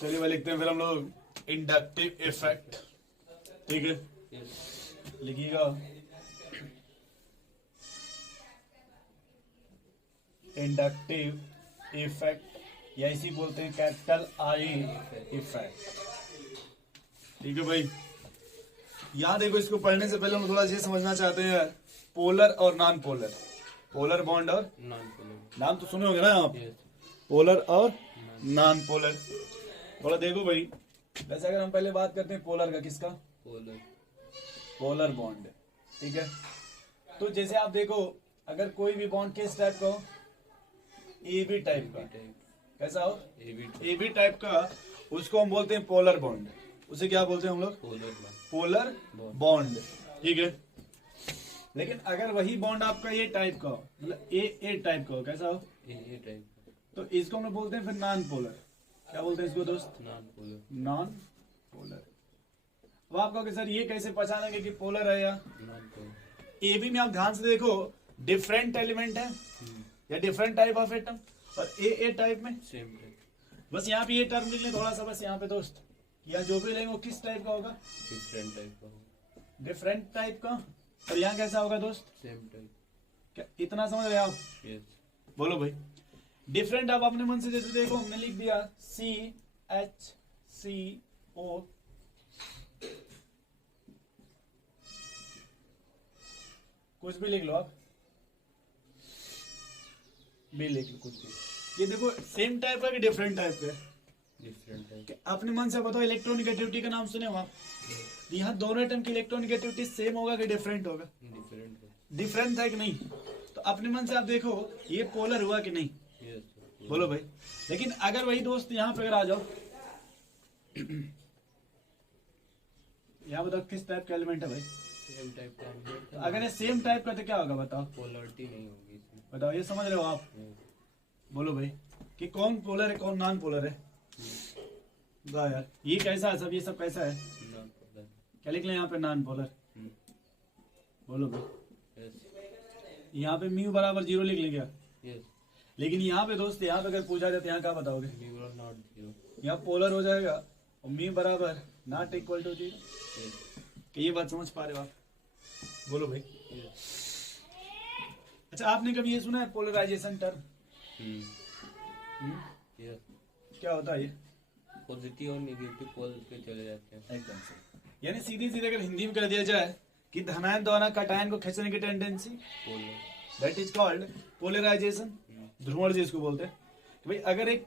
चलिए भाई लिखते हैं फिर हम लोग इंडक्टिव इफेक्ट। ठीक है, लिखिएगा इंडक्टिव इफेक्ट या इसी बोलते हैं कैपिटल आई इफेक्ट। ठीक है भाई, यहाँ देखो इसको पढ़ने से पहले हम थोड़ा सा समझना चाहते हैं पोलर और नॉन पोलर, पोलर बॉन्ड और नॉन पोलर। नाम तो सुने होंगे ना आप, पोलर और नॉन पोलर। थोड़ा देखो भाई, वैसे अगर हम पहले बात करते हैं पोलर का, किसका, पोलर, पोलर बॉन्ड। ठीक है, तो जैसे आप देखो अगर कोई भी बॉन्ड किस टाइप का हो, ए बी टाइप का, कैसा हो, ए बी टाइप का, उसको हम बोलते हैं पोलर बॉन्ड। उसे क्या बोलते हैं हम लोग, पोलर बॉन्ड। ठीक है, लेकिन अगर वही बॉन्ड आपका ये टाइप का हो, मतलब ए टाइप का हो, कैसा हो, ए टाइप, तो इसको हम लोग बोलते हैं फिर नॉन पोलर। क्या बोलते हैं इसको दोस्त, नॉन पोलर, नॉन पोलर। अब आप कहोगे सर ये कैसे पहचानेंगे कि पोलर है या नॉन पोलर। ए बी में आप ध्यान से देखो डिफरेंट एलिमेंट है या डिफरेंट टाइप ऑफ एटम, और ए टाइप में सेम टाइप, बस यहाँ पे ये टर्म लिख लें थोड़ा सा बस यहाँ पे दोस्त, या जो भी लेंगे वो किस टाइप का होगा, डिफरेंट टाइप का होगा, डिफरेंट टाइप का। और यहाँ कैसा होगा दोस्त, सेम टाइप। क्या इतना समझ रहे हैं आप, यस, बोलो भाई। डिफरेंट आप अपने मन से जैसे देखो हमने लिख दिया CHCO, कुछ भी लिख लो आप, भी लिख लो कुछ भी। ये देखो सेम टाइप का कि डिफरेंट टाइप का, डिफरेंट टाइप। अपने मन से बताओ इलेक्ट्रोनिगेटिविटी का नाम सुने हो आप, यहाँ दोनों एटम की इलेक्ट्रोनिगेटिविटी सेम होगा कि डिफरेंट होगा, डिफरेंट है। डिफरेंट है कि नहीं। तो अपने मन से आप देखो ये पोलर हुआ कि नहीं, यस, बोलो भाई। लेकिन अगर वही दोस्त यहाँ पे अगर आ जाओ, यहाँ बताओ किस टाइप का एलिमेंट है भाई, सेम टाइप का एलिमेंट। तो अगर ये सेम टाइप का तो क्या होगा बताओ, पोलरिटी नहीं होगी इसमें। बताओ ये समझ रहे हो आप, बोलो भाई कि कौन पोलर है कौन नॉन पोलर है। वाह यार, ये कैसा है सब, ये सब कैसा है, नॉन पोलर। क्या लिख लें यहाँ पे, नॉन पोलर। बोलो भाई, यस, यहाँ पे म्यू बराबर 0 लिख लें क्या, यस, लेकिन यहाँ पे दोस्त यहाँ पे अगर पूछा जाए तो यहाँ क्या बताओगे, म्यू आर नॉट 0। यहाँ पोलर हो जाएगा और म्यू बराबर नॉट इक्वल टू 0। यस, कि ये बात समझ पा रहे हो आप, बोलो भाई। यस। अच्छा आपने कभी ये सुना है पोलराइजेशन टर्म, यस, क्या होता है ये, पॉजिटिव और नेगेटिव पोल पे चले जाते हैं। एकदम से, यानी सीधी सीधे अगर हिंदी में कह दिया जाए कि धनायन द्वारा कटायन को खींचने की tendency, polar, that is called polarization, ध्रुवण जी इसको बोलते हैं। कि भाई अगर एक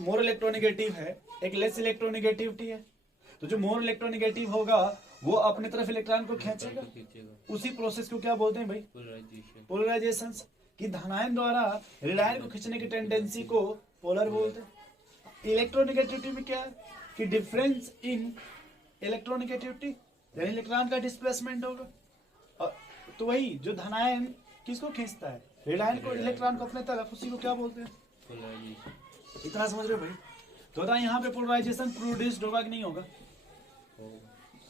मोर इलेक्ट्रोनिगेटिव है, एक लेस इलेक्ट्रोनिगेटिविटी है, तो जो मोर इलेक्ट्रोनिगेटिव होगा वो अपने तरफ इलेक्ट्रॉन को खींचेगा, खींचेगा। उसी प्रोसेस को क्या बोलते हैं भाई, पोलराइजेशन। पोलराइजेशन। कि धनायन द्वारा ऋणायन को खींचने की टेंडेंसी को पोलर बोलते हैं। इलेक्ट्रोनिगेटिविटी में क्या है कि डिफरेंस इन इलेक्ट्रोनिगेटिविटी, यानी इलेक्ट्रॉन का डिस्प्लेसमेंट होगा। और तो वही जो धनायन किसको खींचता है, ऋणायन को, इलेक्ट्रॉन को अपने तरफ, उसी को क्या बोलते हैं, पोलराइजेशन। इतना समझ रहे हो भाई। तो बताओ यहाँ पे पोलराइजेशन प्रोड्यूस्ड होगा कि नहीं होगा, होगा,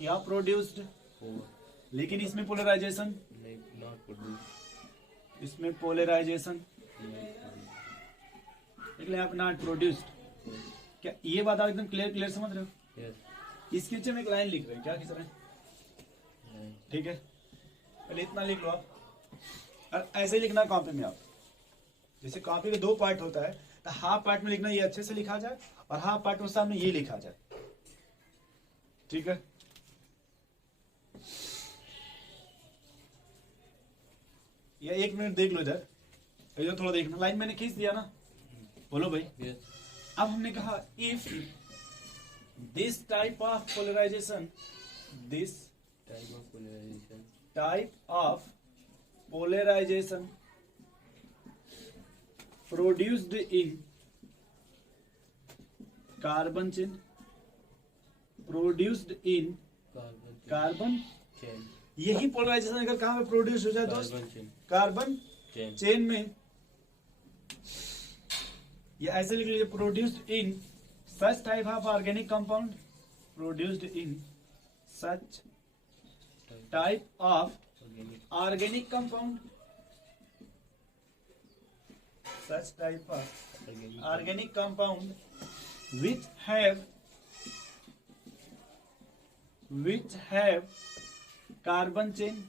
यहाँ प्रोड्यूस्ड, होगा, लेकिन इसमें पोलराइजेशन, नहीं, नॉट प्रोड्यूस, इसमें पोलराइजेशन, नहीं, इसलिए आप नॉट प्रोड्यूस्ड। क्या ये बात आप एकदम क्लियर समझ रहे हो। यस, इसके नीचे हम एक लाइन लिख रहे हैं, क्या खींच रहे हैं, नहीं, ठीक है, पहले इतना लिख लो आप, और ऐसे ही लिखना कॉपी में आप। जैसे कॉपी के 2 पार्ट होता है, तो हाफ पार्ट में लिखना ये अच्छे से लिखा जाए और हाफ पार्ट में सामने ये लिखा जाए, ठीक है। या 1 मिनट देख लो इधर, इधर थोड़ा देखना, लाइन मैंने खींच दिया ना, बोलो भाई। यस, अब हमने कहा if this type of polarization, this type of polarization, type of polarization produced in carbon chain, produced in carbon chain, यही पोलराइजेशन अगर कहाँ पे प्रोड्यूस हो जाए दोस्त, carbon chain, carbon chain, chain में, या ऐसे लिख लीजिए produced in such type of organic compound, produced in such type of organic compound, such type of organic compound which have which have carbon chain,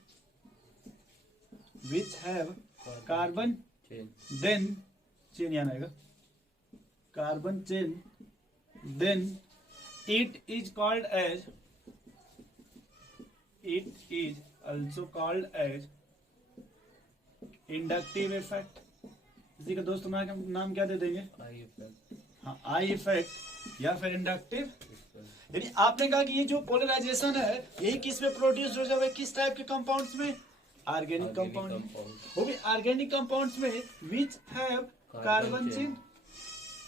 which have carbon, chain then chain यहाँ आएगा, carbon chain, then it is also called as inductive effect. इसी का दोस्तों नाम क्या दे देंगे? I effect. हाँ, I effect या फिर इंडक्टिव। यानी आपने कहा कि ये जो पोलराइजेशन है यही किस में प्रोड्यूस हो जाए, किस टाइप के कंपाउंड्स में? ऑर्गेनिक कंपाउंड, वो भी ऑर्गेनिक कंपाउंड्स में विच हैव कार्बन चेन।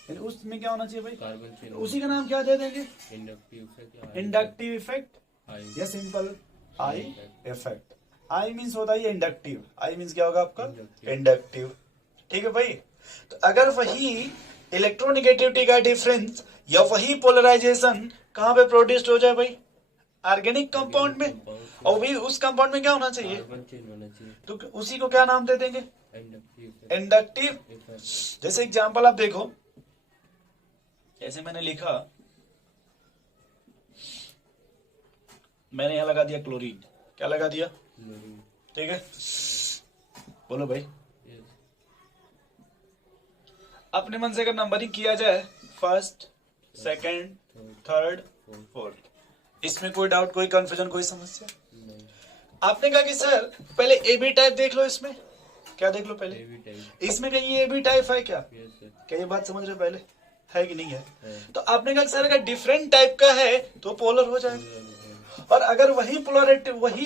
यानी उसमें क्या होना चाहिए भाई? Carbon chain. उसी का नाम क्या दे देंगे? Inductive effect. इंडक्टिव इफेक्ट या simple I effect. I means होता है इंडक्टिव, आई मीन्स क्या होगा आपका? इंडक्टिव। ठीक है भाई। तो अगर वही इलेक्ट्रोनेगेटिविटी का डिफरेंस या वही पोलराइजेशन कहाँ पे प्रोड्यूस्ड हो जाए भाई? ऑर्गेनिक कंपाउंड में, और भी उस कंपाउंड में क्या होना चाहिए? कार्बन चेन होना चाहिए। तो उसी को क्या नाम दे देंगे? Inductive inductive. इफेक्ट। जैसे एग्जांपल आप देखो, जैसे मैंने लिखा, मैंने यहां लगा दिया क्लोरीन। क्या लगा दिया? क्लोरीन। ठीक है, बोलो भाई। यस। अपने मन से अगर नंबरिंग किया जाए, फर्स्ट, सेकंड, थर्ड, फोर्थ, इसमें कोई डाउट, कोई कंफ्यूजन, कोई समस्या? नहीं। आपने कहा कि सर पहले ए बी टाइप देख लो। इसमें क्या देख लो पहले? AB type. इसमें कहीं ए बी टाइप है क्या? Yes sir. क्या ये बात समझ रहे हो? पहले है कि नहीं है? है। तो आपने कहा कि सर अगर डिफरेंट टाइप का है तो पोलर हो जाएगा, और अगर वही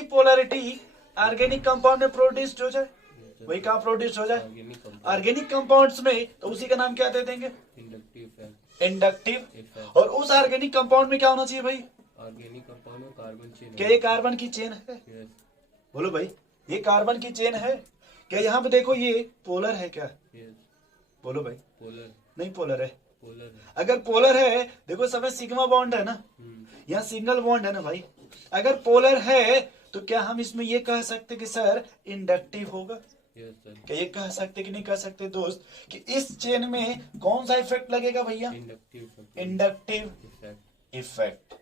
पोलैरिटी ऑर्गेनिक कंपाउंड में प्रोड्यूस्ड हो जाए, वही कहाँ प्रोड्यूस्ड हो जाए? ऑर्गेनिक कंपाउंड्स में, तो उसी का नाम क्या दे देंगे? Inductive effect. इंडक्टिव। इफेक्ट। और उस ऑर्गेनिक कंपाउंड में क्या होना चाहिए भाई? ऑर्गेनिक कंपाउंड में कार्बन चेन। क्या ये कार्बन की चेन है? यस। बोलो भाई, ये कार्बन की चेन है क्या? यहाँ पे देखो, ये पोलर है क्या? यस। बोलो भाई। पोलर। नहीं पोलर है। पोलर है। अगर पोलर है, देखो सब सिग्मा बॉन्ड है ना, यहाँ सिंगल बॉन्ड है ना भाई। अगर पोलर है तो क्या हम इसमें ये कह सकते कि सर इंडक्टिव होगा? Yes sir. क्या ये कह सकते कि नहीं कह सकते दोस्त कि इस चेन में कौन सा इफेक्ट लगेगा भैया? Inductive effect. Inductive effect. Effect.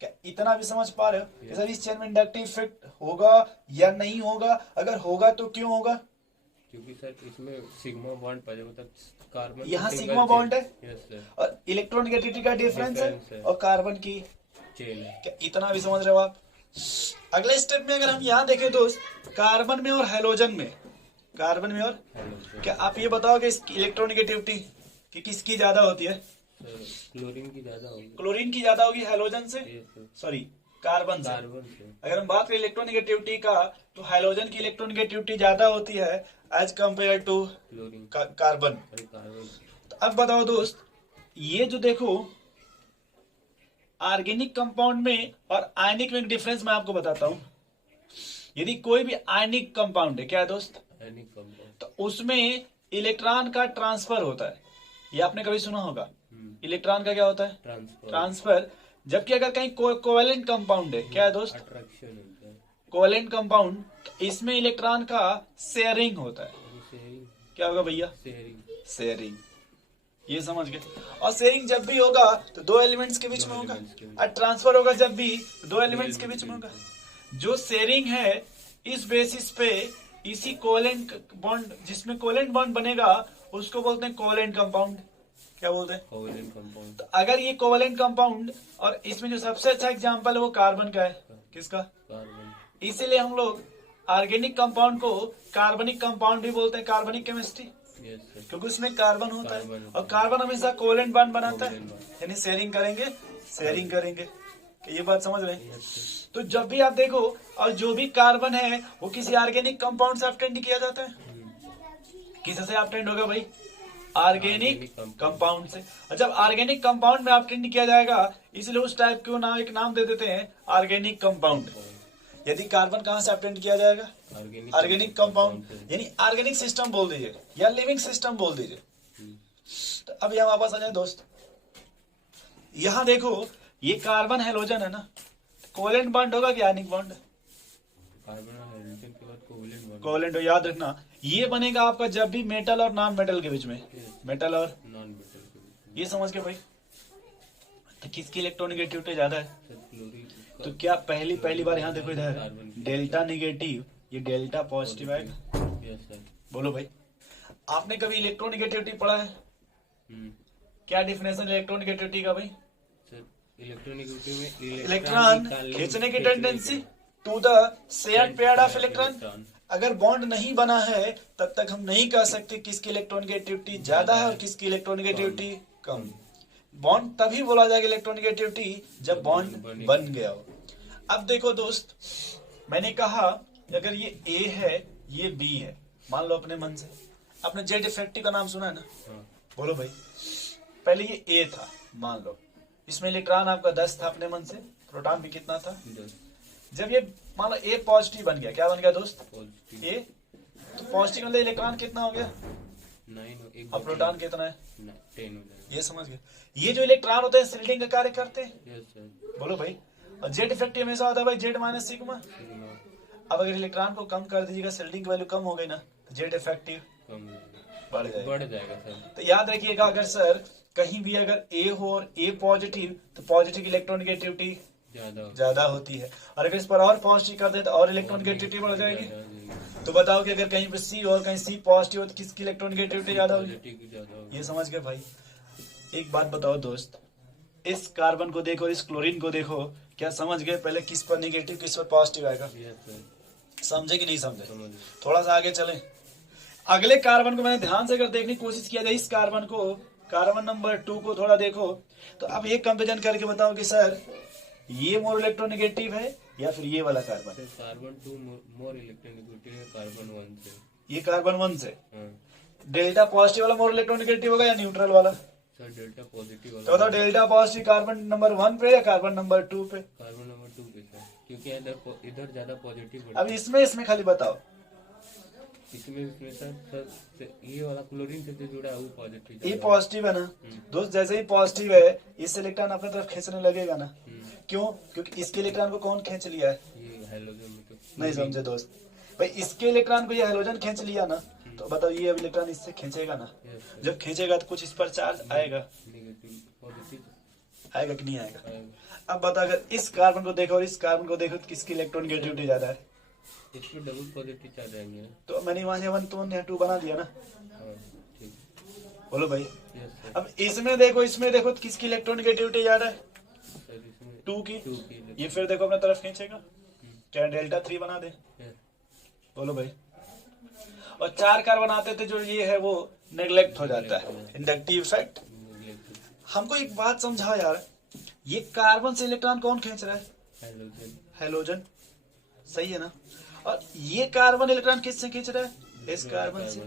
क्या इतना भी समझ पा रहे हो कि सर इस चेन में इंडक्टिव इफेक्ट होगा या नहीं होगा? अगर होगा तो क्यों होगा? क्योंकि सर इसमें सिग्मा बॉन्ड पहले मतलब कार्बन, यहाँ सिग्मा बॉन्ड है यस सर, और इलेक्ट्रोनेगेटिविटी का डिफरेंस डिफरेंस है है। और कार्बन की चेन है। क्या इतना भी समझ रहे हो आप? अगले स्टेप में अगर हम यहाँ देखें दोस्त, कार्बन में और हैलोजन में, कार्बन में और, हेलो सर। क्या आप ये बताओ कि इसकी इलेक्ट्रोनेगेटिविटी कि किसकी ज्यादा होती है? सर क्लोरीन की ज्यादा होगी। क्लोरीन की ज्यादा होगी हैलोजन से, यस सर। सॉरी कार्बन से। कार्बन से। अगर हम बात करें इलेक्ट्रोनेगेटिविटी का, तो हैलोजन की इलेक्ट्रोनेगेटिविटी ज्यादा होती है as compare to chlorine. Carbon. अरे कार्बन। तो अब बताओ दोस्त, ये जो देखो ऑर्गेनिक कंपाउंड में और आयनिक में डिफरेंस मैं आपको बताता हूं। यदि कोई भी आयनिक कंपाउंड है, क्या है दोस्त? Ionic compound. तो उसमें इलेक्ट्रॉन का ट्रांसफर होता है, ये आपने कभी सुना होगा। इलेक्ट्रॉन का क्या होता है? ट्रांसफर। ट्रांसफर। जबकि अगर कहीं कोवेलेंट कंपाउंड है, क्या है दोस्त? अट्रैक्शन होता है। कोवेलेंट कंपाउंड, इसमें इलेक्ट्रॉन का शेयरिंग होता है। शेयरिंग। क्या होगा भैया? शेयरिंग। शेयरिंग। ये समझ गए। और शेयरिंग जब भी होगा तो दो एलिमेंट्स के बीच में होगा, और ट्रांसफर होगा जब भी तो दो एलिमेंट्स के बीच में होगा। जो शेयरिंग है, इस बेसिस पे इसी कोवेलेंट बॉन्ड, जिसमें कोवेलेंट बॉन्ड बनेगा उसको बोलते हैं कोवेलेंट कंपाउंड। क्या बोलते हैं? Covalent compound. तो अगर ये कोवेलेंट कंपाउंड, और इसमें जो सबसे अच्छा एग्जांपल है वो कार्बन का है। किसका? कार्बन। इसीलिए हम लोग ऑर्गेनिक कंपाउंड को कार्बनिक कंपाउंड भी बोलते हैं, कार्बनिक केमिस्ट्री, यस सर। क्योंकि उसमें कार्बन होता है कार्बन और कार्बन हमेशा कोवेलेंट बॉन्ड बनाता है, कोवेलेंट बॉन्ड। यानी शेयरिंग करेंगे, शेयरिंग करेंगे। कि ये बात समझ रहे हैं? Yes sir. तो जब भी आप देखो, और जो भी कार्बन है वो किसी ऑर्गेनिक कंपाउंड से अपटेंड किया जाता है। किससे अपटेंड होगा भाई? ऑर्गेनिक कंपाउंड से। और जब ऑर्गेनिक कंपाउंड में अपटेंड किया जाएगा, इसलिए उस टाइप को नाम, एक नाम दे देते हैं ऑर्गेनिक कंपाउंड। यदि कार्बन कहाँ से अपटेंड किया जाएगा? ऑर्गेनिक कंपाउंड, यानी ऑर्गेनिक सिस्टम बोल दीजिए या लिविंग सिस्टम बोल दीजिए। तो अब यहाँ वापस आ जाए दोस्त, यहाँ देखो ये कार्बन हैलोजन है ना, कोवेलेंट बॉन्ड होगा कि आयनिक बॉन्ड? कार्बन और हाइड्रोजन के बाद कोवेलेंट बॉन्ड। कोवेलेंट। याद रखना, ये बनेगा आपका जब भी मेटल और नॉन मेटल के बीच में, मेटल और, नॉन मेटल के बीच में। ये समझ के भाई। तो किसकी इलेक्ट्रोनेगेटिविटी ज्यादा है? सर क्लोरीन का तो क्या पहली बार यहाँ देखो इधर कार्बन की- डेल्टा नेगेटिव, ये डेल्टा पॉजिटिव आएगा। Yes sir. बोलो भाई, आपने कभी इलेक्ट्रोनेगेटिविटी पढ़ा है? क्या डिफिनेशन इलेक्ट्रोनेगेटिविटी का भाई? सर इलेक्ट्रोनेगेटिव में इलेक्ट्रॉन निकालने- खींचने की खींचने tendency to the shared pair of electron. अगर बॉन्ड नहीं बना है तब तक हम नहीं कह सकते किसकी इलेक्ट्रोनेगेटिविटी ज्यादा है और किसकी इलेक्ट्रोनेगेटिविटी कम। बॉन्ड तभी बोला जाएगा इलेक्ट्रोनेगेटिविटी जब बॉन्ड बन गया हो। अब देखो दोस्त, मैंने कहा अगर ये ए है ये बी है, मान लो अपने मन से, आपने जेड इफेक्टिव का नाम सुना है ना? हाँ। बोलो भाई, पहले ये ए था, मान लो इसमें इलेक्ट्रॉन आपका 10 था अपने मन से, प्रोटॉन भी कितना था? जब ये मान लो ए पॉजिटिव बन गया, क्या बन गया दोस्त? पॉजिटिव ए, तो पॉजिटिव मतलब इलेक्ट्रॉन कितना हो गया 9 और प्रोटॉन कितना है? 10 हो जाएगा। ये समझ गए? ये जो इलेक्ट्रॉन होते हैं सिल्डिंग का कार्य करते हैं। Yes sir. बोलो भाई, और जेड इफेक्टिव हमेशा होता है भाई जेड माइनस सिग्मा। सिग्मा अब अगर इलेक्ट्रॉन को कम कर दीजिएगा, सिल्डिंग की वैल्यू कम हो गई ना, तो जेड इफेक्टिव कम हो जाएगा। बढ़ जाएगा। बढ़ जाएगा सर। तो याद रखिएगा, अगर सर कहीं भी अगर ए हो और ए पॉजिटिव, तो पॉजिटिव इलेक्ट्रोनेगेटिविटी ज्यादा होती है, और अगर इस पर और पॉजिटिव कर दे तो और इलेक्ट्रोनेगेटिविटी बढ़ जाएगी। तो बताओ कि अगर कहीं पे सी और कहीं सी पॉजिटिव हो तो किसकी इलेक्ट्रोनेगेटिविटी ज्यादा होगी? ये समझ गए भाई? एक बात बताओ दोस्त, इस कार्बन को देखो, इस क्लोरीन को देखो, क्या समझ गए पहले किस पर नेगेटिव किस पर पॉजिटिव आएगा? समझे कि नहीं समझे? थोड़ा सा आगे चलें। अगले कार्बन को मैंने ध्यान से अगर देखने की कोशिश किया जाए, इस कार्बन को, कार्बन नंबर 2 को थोड़ा देखो, तो अब एक कंपेरिजन करके बताओ कि सर ये मोर इलेक्ट्रोनेगेटिव है या फिर ये वाला कार्बन? कार्बन 2 मोर इलेक्ट्रोनेगेटिव है कार्बन 1 से। ये कार्बन 1 से। हाँ। डेल्टा पॉजिटिव वाला मोर इलेक्ट्रोनेगेटिव होगा या न्यूट्रल वाला? सर डेल्टा पॉजिटिव तो बताओ डेल्टा पॉजिटिव कार्बन नंबर 1 पे या कार्बन नंबर 2 पे? कार्बन नंबर 2 पे सर, क्योंकि इधर ज्यादा पॉजिटिव। अब इसमें खाली बताओ। इसमें सर ये वाला क्लोरीन से जो जुड़ा है वो पॉजिटिव। ये पॉजिटिव है ना दोस्त, जैसे ही पॉजिटिव है इससे इलेक्ट्रॉन अपने तरफ खींचने लगेगा ना। क्यों? क्योंकि इसके इलेक्ट्रॉन को कौन खींच लिया है? ये हाइड्रोजन में तो नहीं समझे दोस्त? भाई इसके इलेक्ट्रॉन को ये हाइड्रोजन खींच लिया ना, तो बताओ ये अब इलेक्ट्रॉन इससे खींचेगा ना। जब खींचेगा तो कुछ इस पर चार्ज आएगा, नेगेटिव पॉजिटिव आएगा कि नहीं आएगा? आएगा। अब बताओ अगर इस कार्बन को देखो और इस कार्बन को देखो तो किसकी इलेक्ट्रोनेगेटिविटी ज्यादा है? इसमें डबल पॉजिटिव चार्ज आएंगे। तो मैंने वहां 1 तो 2 बना दिया ना। हाँ ठीक। बोलो भाई, यस सर। अब इसमें देखो तो किसकी इलेक्ट्रोनेगेटिविटी ज्यादा है? सर इसमें 2 की। 2 की। ये फिर देखो अपने तरफ खींचेगा, क्या डेल्टा 3 बना दे? बोलो भाई। और 4 कार्बन आते थे जो ये है वो नेग्लेक्ट हो जाता है, इंडक्टिव इफेक्ट। हमको एक बात समझाओ यार, ये कार्बन से इलेक्ट्रॉन कौन खींच रहा है? हाइड्रोजन। हाइड्रोजन, सही है ना? और ये कार्बन इलेक्ट्रॉन किससे खींच रहा है? इस कार्बन से।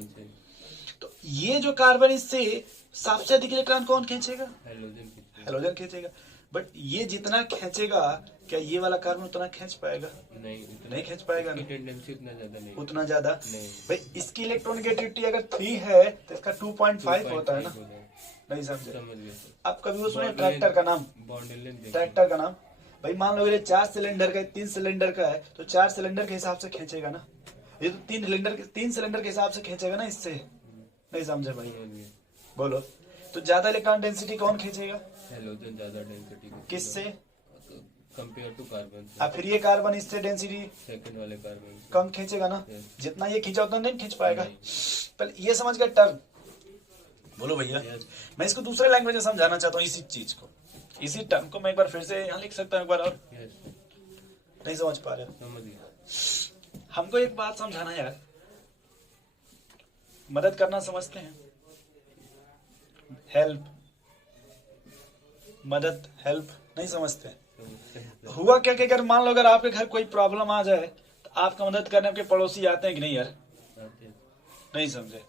तो ये जो कार्बन इससे सबसे अधिक इलेक्ट्रॉन कौन खींचेगा? हाइड्रोजन खींचेगा। बट ये जितना खींचेगा क्या ये वाला कार्बन उतना खींच पाएगा? नहीं खींच पाएगा ना। टेंडेंसी उतना ज्यादा नहीं। उतना ज्यादा नहीं। भाई इसकी इलेक्ट्रोनेगेटिविटी अगर 3 है तो इसका 2.5 होता है ना। नहीं समझे? समझ गए। आप कभी वो सुने ट्रैक्टर का नाम? ट्रैक्टर का नाम भाई मान लो ये 4 सिलेंडर का है, 3 सिलेंडर का है, तो 4 सिलेंडर के हिसाब से खींचेगा ना। ये तो 3 सिलेंडर के हिसाब से खींचेगा ना इससे। नहीं समझे भाई? बोलो, तो ज्यादा इलेक्ट्रॉन डेंसिटी कौन खींचेगा? हाइड्रोजन ज्यादा डेंसिटी किससे? कंपेयर टू कार्बन से। अब फिर ये कार्बन इससे डेंसिटी सेकंड वाले कार्बन से कम खींचेगा ना। जितना ये खींचा उतना नहीं खींच पाएगा। नहीं। पर ये समझ गए टर्म? बोलो भैया। Yes. मैं इसको दूसरे लैंग्वेज में समझाना चाहता हूँ, इसी चीज को, इसी टर्म को मैं एक बार फिर से यहाँ लिख सकता हूँ एक बार और? Yes. नहीं समझ पा रहे? समझ गया। हमको एक बात समझाना यार, मदद करना समझते हैं? हेल्प, मदद, हेल्प नहीं समझते? हुआ क्या कि अगर मान लो अगर आपके घर कोई प्रॉब्लम आ जाए तो आपका मदद करने आपके पड़ोसी आते हैं कि नहीं यार? नहीं समझे?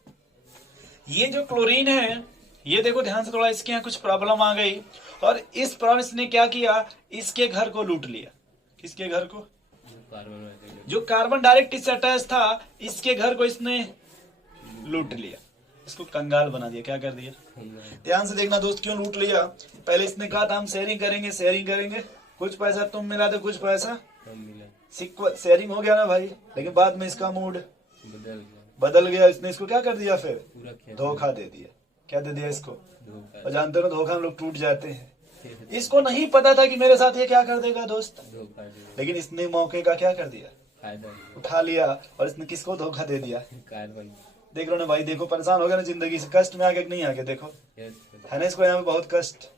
ये जो क्लोरीन है, ये देखो ध्यान से थोड़ा, इसके यहाँ कुछ प्रॉब्लम आ गई और इस प्रॉब्लम ने क्या किया, इसके घर को लूट लिया। किसके घर को? जो कार्बन डायरेक्ट इससे अटैच था, इसके घर को इसने लूट लिया, इसको कंगाल बना दिया। क्या कर दिया? ध्यान से देखना दोस्त, क्यों लूट लिया? पहले इसने कहा था हम शेयरिंग करेंगे, कुछ पैसा तुम मिला दो, कुछ पैसा शेयरिंग हो गया ना भाई। लेकिन बाद में इसका मूड बदल गया, इसने इसको क्या कर दिया? फिर धोखा दे दिया। क्या दे दिया इसको? और जानते हो धोखा हम लोग टूट जाते हैं। इसको नहीं पता था कि मेरे साथ ये क्या कर देगा दोस्त, धोखा दे लेकिन इसने मौके का क्या कर दिया, फायदा लिया। उठा लिया और इसने किसको धोखा दे दिया। कार्रवाई। देख लो ना भाई, देखो परेशान हो गया ना जिंदगी से, कष्ट में आगे कि नहीं आगे, देखो यस सर। है ना, इसको यहाँ पे बहुत कष्ट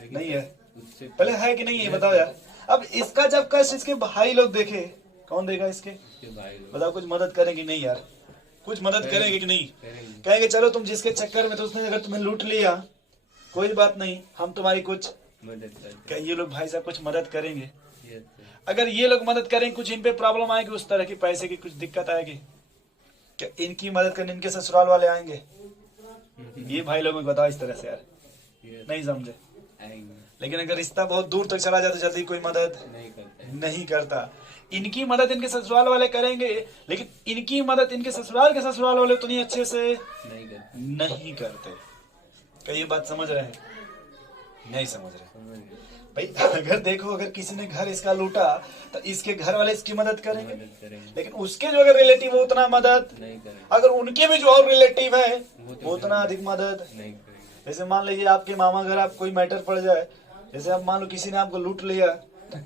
लेकिन नहीं है, उससे पहले है कि नहीं है बताओ यार। अब इसका जब कष्ट इसके भाई लोग देखे, कौन देगा इसके, उसके भाई लोग बताओ, कुछ मदद करेंगे नहीं यार, कुछ मदद करेंगे कि नहीं, करेंगे। कहेंगे चलो तुम जिसके चक्कर में, तो उसने अगर तुम्हें लूट लिया कोई बात नहीं, हम तुम्हारी कुछ, मदद करते। क्या ये लोग भाई साहब कुछ मदद करेंगे। Yes sir. अगर ये लोग मदद करेंगे, कुछ इन पे प्रॉब्लम आएगी, उस तरह की पैसे की कुछ दिक्कत आएगी, क्या इनकी मदद करने इनके ससुराल वाले आएंगे, ये भाई लोगों को बताओ इस तरह से यार, यस नहीं समझे। आएंगे। लेकिन अगर रिश्ता बहुत दूर तक चला जाए तो जल्दी कोई मदद नहीं करते। नहीं करता। इनकी मदद इनके ससुराल वाले करेंगे, लेकिन इनकी मदद इनके ससुराल के ससुराल वाले उतनी अच्छे से नहीं करते। नहीं करते। क्या ये बात समझ रहे हैं, नहीं समझ रहे समझ गए। भाई। अगर देखो, अगर किसी ने घर इसका लूटा तो इसके घर वाले इसकी मदद करेंगे, मदद करेंगे। लेकिन उसके जो अगर रिलेटिव वो उतना मदद, नहीं करेंगे। अगर उनके भी जो और रिलेटिव है वो तो वो उतना अधिक मदद। नहीं करेंगे। जैसे मान लीजिए आपके मामा घर आप कोई मैटर पड़ जाए, जैसे आप मान लो किसी ने आपको लूट लिया,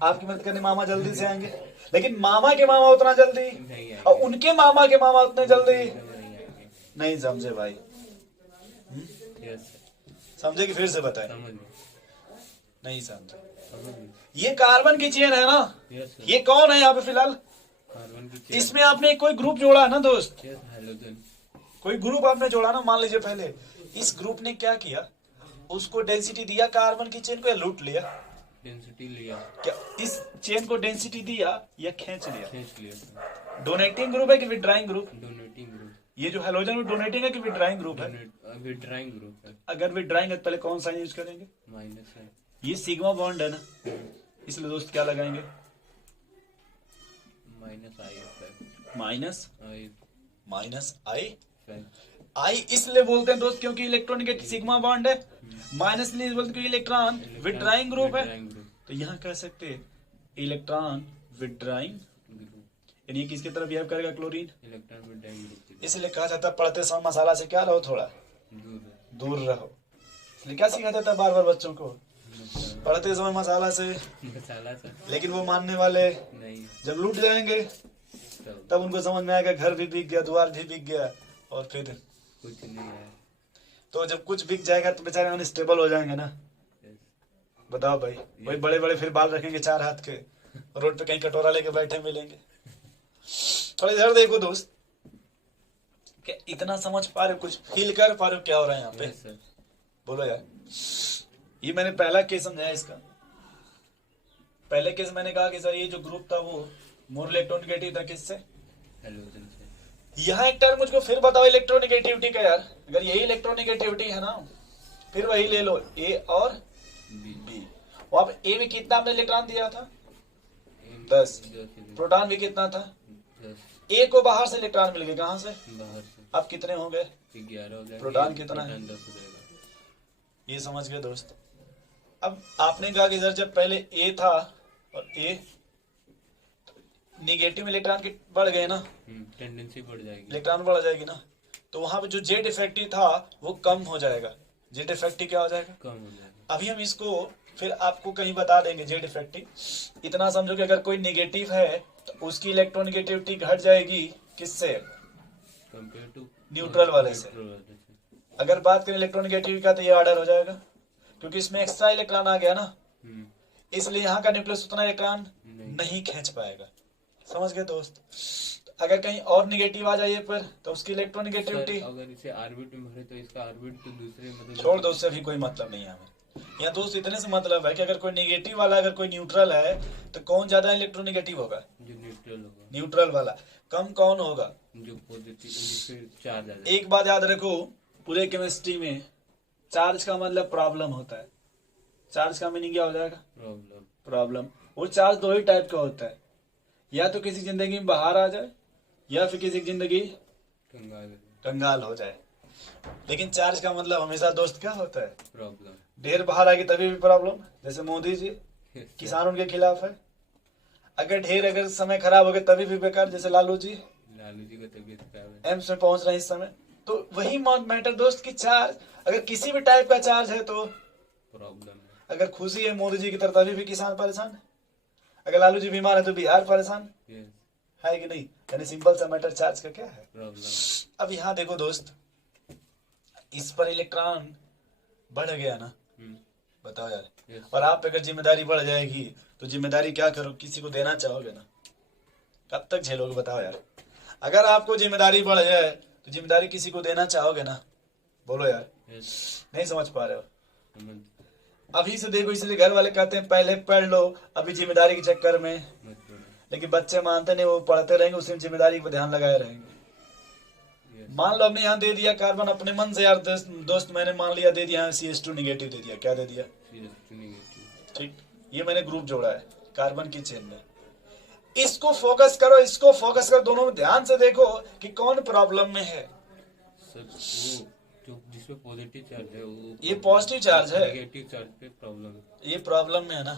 आपकी मदद करने मामा जल्दी से आएंगे, लेकिन मामा के मामा उतना जल्दी नहीं आएंगे। और उनके मामा के मामा उतने जल्दी नहीं आएंगे। नहीं। समझे भाई, यस सर। समझे कि फिर से बताए, समझ गए। नहीं समझे। समझ गए। ये कार्बन की चेन है ना, यस सर। ये कौन है यहाँ पे फिलहाल, कार्बन की चेन। इसमें आपने कोई ग्रुप जोड़ा है ना दोस्त, यस हाइड्रोजन। कोई ग्रुप आपने जोड़ा ना, मान लीजिए पहले इस ग्रुप ने क्या किया, उसको डेंसिटी दिया कार्बन की चेन को, या लूट लिया, डेंसिटी लिया। क्या इस चेन को डेंसिटी दिया या खींच लिया। खींच लिया सर। डोनेटिंग ग्रुप है कि विड्राइंग ग्रुप, डोनेटिंग ग्रुप। ये जो हैलोजन में डोनेटिंग है कि विड्राइंग ग्रुप है। विड्राइंग ग्रुप है। अगर विड्राइंग है तो पहले कौन सा यूज करेंगे, माइनस है। ये सिग्मा बॉन्ड है ना, इसलिए दोस्त क्या लगाएंगे, माइनस आई है। माइनस आई माइनस आई। है। आई इसलिए बोलते हैं दोस्त क्योंकि इलेक्ट्रॉनिक सिग्मा बॉन्ड है, माइनस इसलिए बोलते हैं क्योंकि इलेक्ट्रॉन विड्राइंग ग्रुप है। Withdrawing group. तो यहाँ कह सकते हैं इलेक्ट्रॉन विड्राइंग, ग्रुप। यानी किसकी तरफ बिहेव करेगा, क्लोरीन। Electron withdrawing group. इसलिए कहा जाता है पढ़ते समय मसाला से क्या रहो, थोड़ा दूर है। दूर रहो। इसलिए क्या सिखाया जाता है बार बार बच्चों को, पढ़ते समय मसाला से, मसाला सर। लेकिन वो मानने वाले नहीं। जब लूट जाएंगे तब उनको समझ में आएगा घर भी बिक गया, द्वार भी बिक गया, और फिर कुछ नहीं है। तो जब कुछ बिक जाएगा तो बेचारे अनस्टेबल हो जाएंगे ना। यस। बताओ भाई, वही बड़े बड़े फिर बाल रखेंगे 4 हाथ के, रोड पे कहीं कटोरा लेके बैठे मिलेंगे। थोड़ा इधर देखो दोस्त, क्या इतना समझ पा रहे हो, कुछ फील कर पा रहे हो क्या हो रहा है यहाँ पे, यस सर। बोलो यार। ये मैंने पहला केस समझाया इसका। पहले केस मैंने कहा कि सर ये जो ग्रुप था वो मोर इलेक्ट्रोनेगेटिव था, किससे, हेलोजन से। यहाँ एक टर्म मुझको फिर बताओ इलेक्ट्रोनेगेटिविटी का यार। अगर यही इलेक्ट्रोनेगेटिविटी है ना, फिर वही ले लो, ए और बी। बी। वहां पे ए में कितना आपने इलेक्ट्रॉन दिया था, 10। प्रोटॉन भी कितना था, 10। ए को बाहर से इलेक्ट्रॉन मिल गए, कहाँ से, बाहर से। अब कितने हो गए, 11 हो गया। प्रोटॉन कितना है? 10 हो जाएगा। ये समझ गए दोस्त। अब आपने कहा कि सर जब पहले ए था और ए निगेटिव इलेक्ट्रॉन के बढ़ गए ना, टेंडेंसी बढ़ जाएगी। इलेक्ट्रॉन बढ़ जाएगी ना, तो वहां पे जो जेड इफेक्टिव था वो कम हो जाएगा। जेड इफेक्टिव क्या हो जाएगा, कम हो जाएगा। अभी हम इसको फिर आपको कहीं बता देंगे। जेड इफेक्टिव इतना समझो कि अगर कोई निगेटिव है तो उसकी इलेक्ट्रोनेगेटिविटी घट जाएगी, किससे, कंपेयर टू न्यूट्रल वाले से। अगर बात करें इलेक्ट्रोनेगेटिविटी का तो ये ऑर्डर हो जाएगा, क्योंकि इसमें एक्स्ट्रा इलेक्ट्रॉन आ गया ना, इसलिए यहाँ का न्यूक्लियस उतना इलेक्ट्रॉन नहीं खींच पाएगा। समझ गए दोस्त। अगर कहीं और निगेटिव आ जाइए पर तो उसकी इलेक्ट्रोनेगेटिविटी अगर इसे ऑर्बिट में भरे तो इसका ऑर्बिट तो दूसरे मतलब छोड़ दो, उससे भी कोई मतलब नहीं है हमें। यहाँ दोस्त इतने से मतलब है कि अगर कोई निगेटिव वाला अगर कोई न्यूट्रल है तो कौन ज्यादा इलेक्ट्रोनेगेटिव होगा, जो न्यूट्रल होगा। न्यूट्रल वाला। कम कौन होगा, जो पॉजिटिव जिससे चार्ज आ जाए। एक बात याद रखो, पूरे केमिस्ट्री में चार्ज का मतलब प्रॉब्लम होता है। चार्ज का मीनिंग क्या हो जाएगा, प्रॉब्लम। प्रॉब्लम। वो चार्ज 2 ही टाइप का होता है, या तो किसी जिंदगी में बाहर आ जाए या फिर किसी की जिंदगी कंगाल हो जाए। लेकिन चार्ज का मतलब हमेशा दोस्त क्या होता है, प्रॉब्लम। ढेर बाहर आएगी तभी भी प्रॉब्लम। जैसे मोदी जी किसान उनके खिलाफ है, अगर समय खराब हो गया तभी भी बेकार। जैसे लालू जी का तबीयत खराब है, एम्स में पहुंच रहे हैं इस समय। तो वही मैटर दोस्त की चार्ज अगर किसी भी टाइप का चार्ज है तो प्रॉब्लम है। अगर खुशी है मोदी जी की तरफ तभी भी किसान परेशान है। अगर लालू जी बीमार है तो बिहार परेशान यस है कि नहीं। यानी सिंपल सा मैटर चार्ज का क्या है। प्रॉब्लम। अब यहाँ देखो दोस्त, इस पर इलेक्ट्रॉन बढ़ गया ना, बताओ यार। यस और आप पे अगर जिम्मेदारी बढ़ जाएगी तो जिम्मेदारी क्या करो, किसी को देना चाहोगे ना, कब तक झेलोगे बताओ यार। अगर आपको जिम्मेदारी बढ़ जाए तो जिम्मेदारी किसी को देना चाहोगे ना, बोलो यार। यस नहीं समझ पा रहे हो। समझ अभी से देखो, इसलिए घर वाले कहते हैं पहले पढ़ लो, अभी जिम्मेदारी के चक्कर में। मत करो। लेकिन बच्चे मानते नहीं, वो पढ़ते रहेंगे, उसी में जिम्मेदारी पर ध्यान लगाए रहेंगे। यस मान लो हमने यहाँ दे दिया कार्बन अपने मन से यार, दोस्त मैंने मान लिया दे दिया CH2 निगेटिव दे दिया, क्या दे दिया, CH2 नेगेटिव। ठीक। ये मैंने ग्रुप जोड़ा है कार्बन की चेन में। इसको फोकस करो, इसको फोकस करो, दोनों में ध्यान से देखो कि कौन प्रॉब्लम में है। सर वो जो जिसमें पॉजिटिव चार्ज है वो ये पॉजिटिव चार्ज है, नेगेटिव चार्ज पे प्रॉब्लम है। ये प्रॉब्लम में है ना।